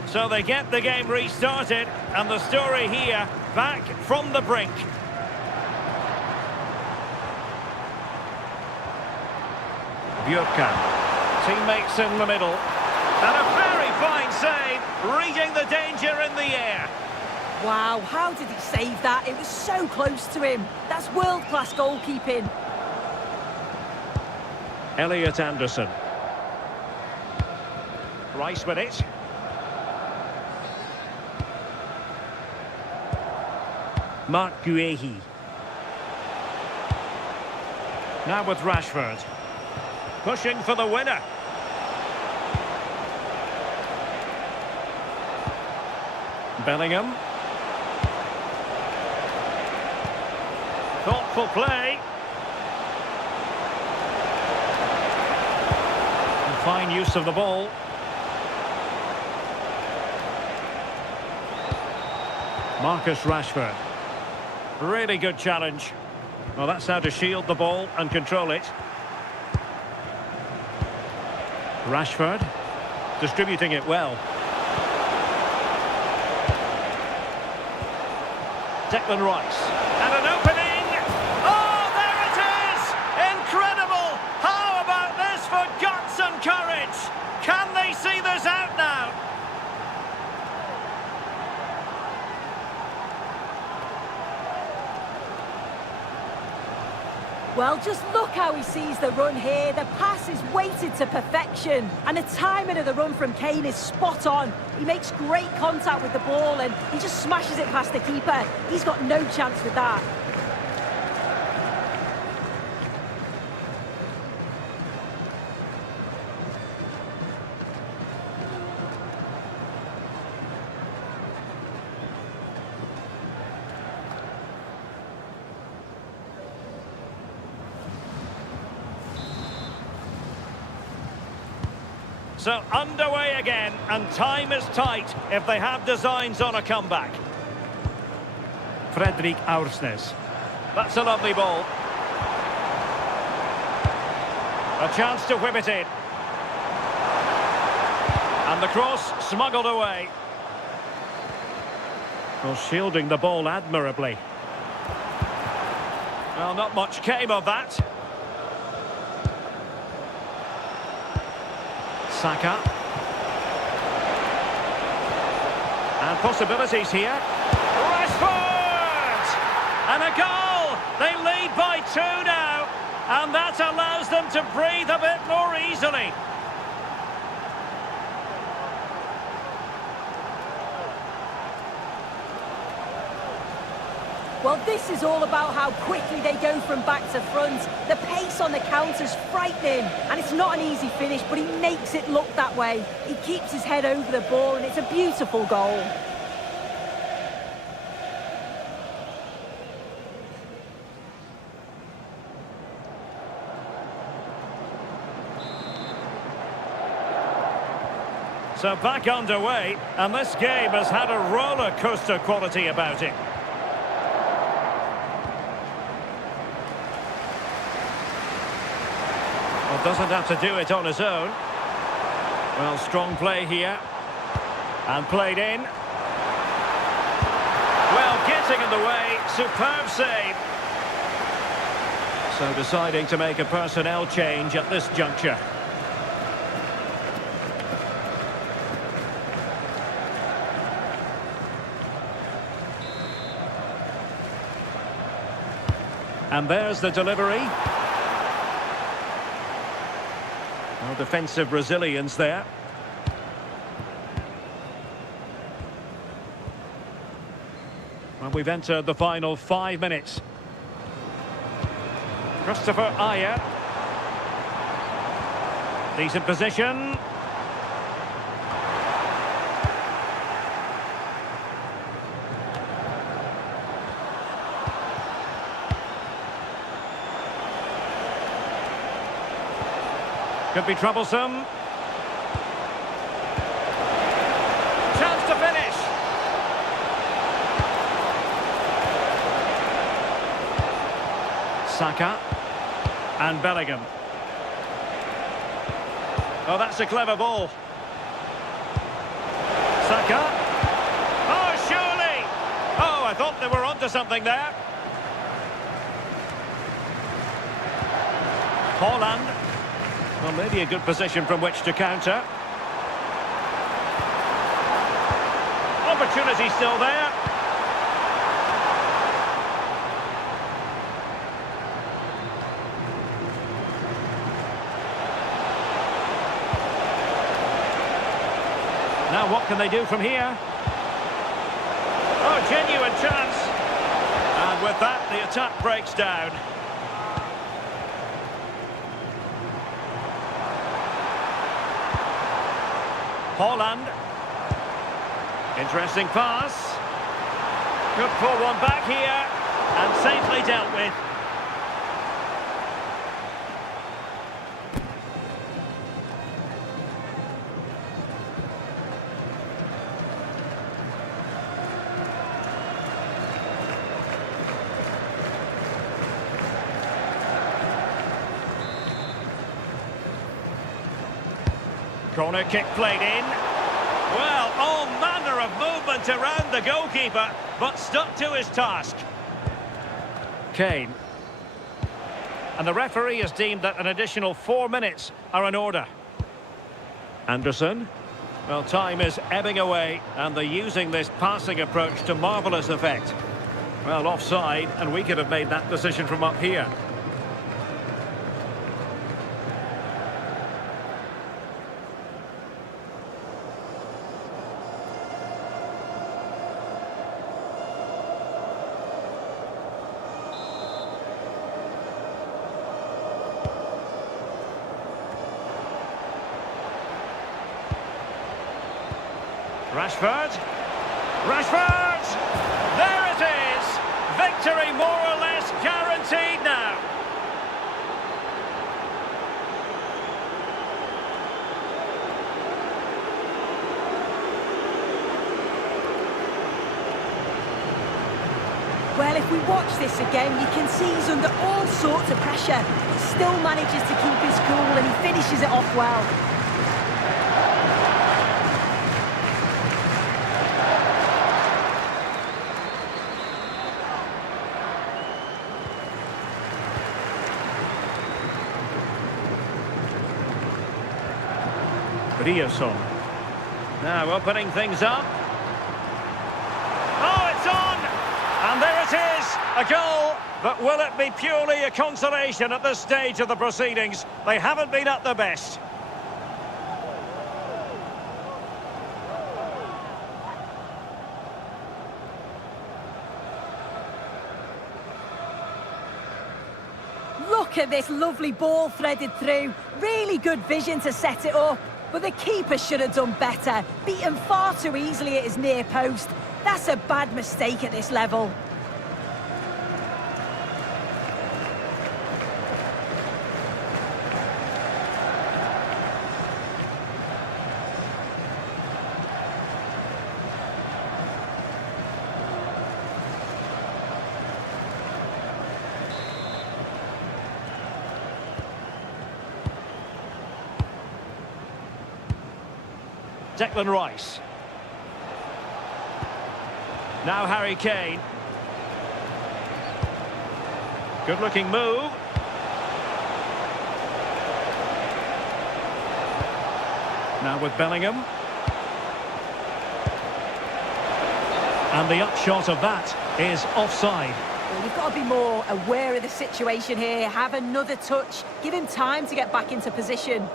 So they get the game restarted, and the story here, back from the brink. Bjorkan, teammates in the middle, and a very fine save, reading the danger in the air. Wow, how did he save that? It was so close to him. That's world-class goalkeeping. Elliot Anderson. Rice with it. Mark Guehi. Now with Rashford. Pushing for the winner. Bellingham. Thoughtful play. And fine use of the ball. Marcus Rashford. Really good challenge. Well, that's how to shield the ball and control it. Rashford, distributing it well. Declan Rice, and an opening! Oh, there it is! Incredible! How about this for guts and courage? Can they see this out now? Well, just look how he sees the run here. The pass is weighted to perfection. And the timing of the run from Kane is spot on. He makes great contact with the ball and he just smashes it past the keeper. He's got no chance with that. So underway again, and time is tight if they have designs on a comeback. Fredrik Aursnes. That's a lovely ball. A chance to whip it in. And the cross smuggled away. Well, shielding the ball admirably. Well, not much came of that. Saka. And possibilities here. Rashford! And a goal! They lead by 2 now. And that allows them to breathe a bit more easily. Well, this is all about how quickly they go from back to front. The pace on the counter's frightening, and it's not an easy finish, but he makes it look that way. He keeps his head over the ball, and it's a beautiful goal. So back underway, and this game has had a roller coaster quality about it. Well, doesn't have to do it on his own. Well, strong play here. And played in. Well, getting in the way, superb save. So deciding to make a personnel change at this juncture. And there's the delivery. Well, defensive resilience there. Well, we've entered the final 5 minutes. Christopher Ayer. Decent position. Could be troublesome. Chance to finish. Saka and Bellingham. Oh, that's a clever ball. Saka. Oh, surely. Oh, I thought they were onto something there. Haaland. Well, maybe a good position from which to counter. Opportunity still there. Now what can they do from here? Oh, genuine chance. And with that, the attack breaks down. Haaland. Interesting pass. Could pull one back here and safely dealt with. Corner kick played in. Well, all manner of movement around the goalkeeper, but stuck to his task. Kane. And the referee has deemed that an additional 4 minutes are in order. Anderson. Well, time is ebbing away, and they're using this passing approach to marvellous effect. Well, offside, and we could have made that decision from up here. Rashford. Rashford! There it is! Victory more or less guaranteed now. Well, if we watch this again, you can see he's under all sorts of pressure. He still manages to keep his cool and he finishes it off well. Riasson. Now opening things up. Oh, it's on! And there it is, a goal. But will it be purely a consolation at this stage of the proceedings? They haven't been at their best. Look at this lovely ball threaded through. Really good vision to set it up. But the keeper should have done better. Beaten far too easily at his near post. That's a bad mistake at this level. Declan Rice. Now Harry Kane. Good looking move. Now with Bellingham. And the upshot of that is offside. Well, you've got to be more aware of the situation here. Have another touch. Give him time to get back into position.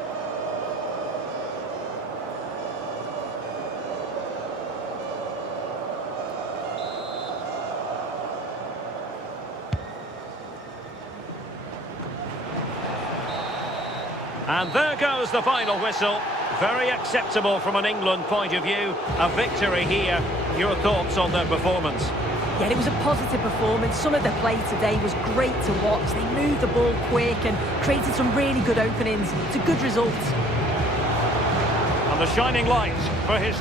And there goes the final whistle. Very acceptable from an England point of view. A victory here. Your thoughts on their performance? Yeah, it was a positive performance. Some of the play today was great to watch. They moved the ball quick and created some really good openings. It's a good result. And the shining light for his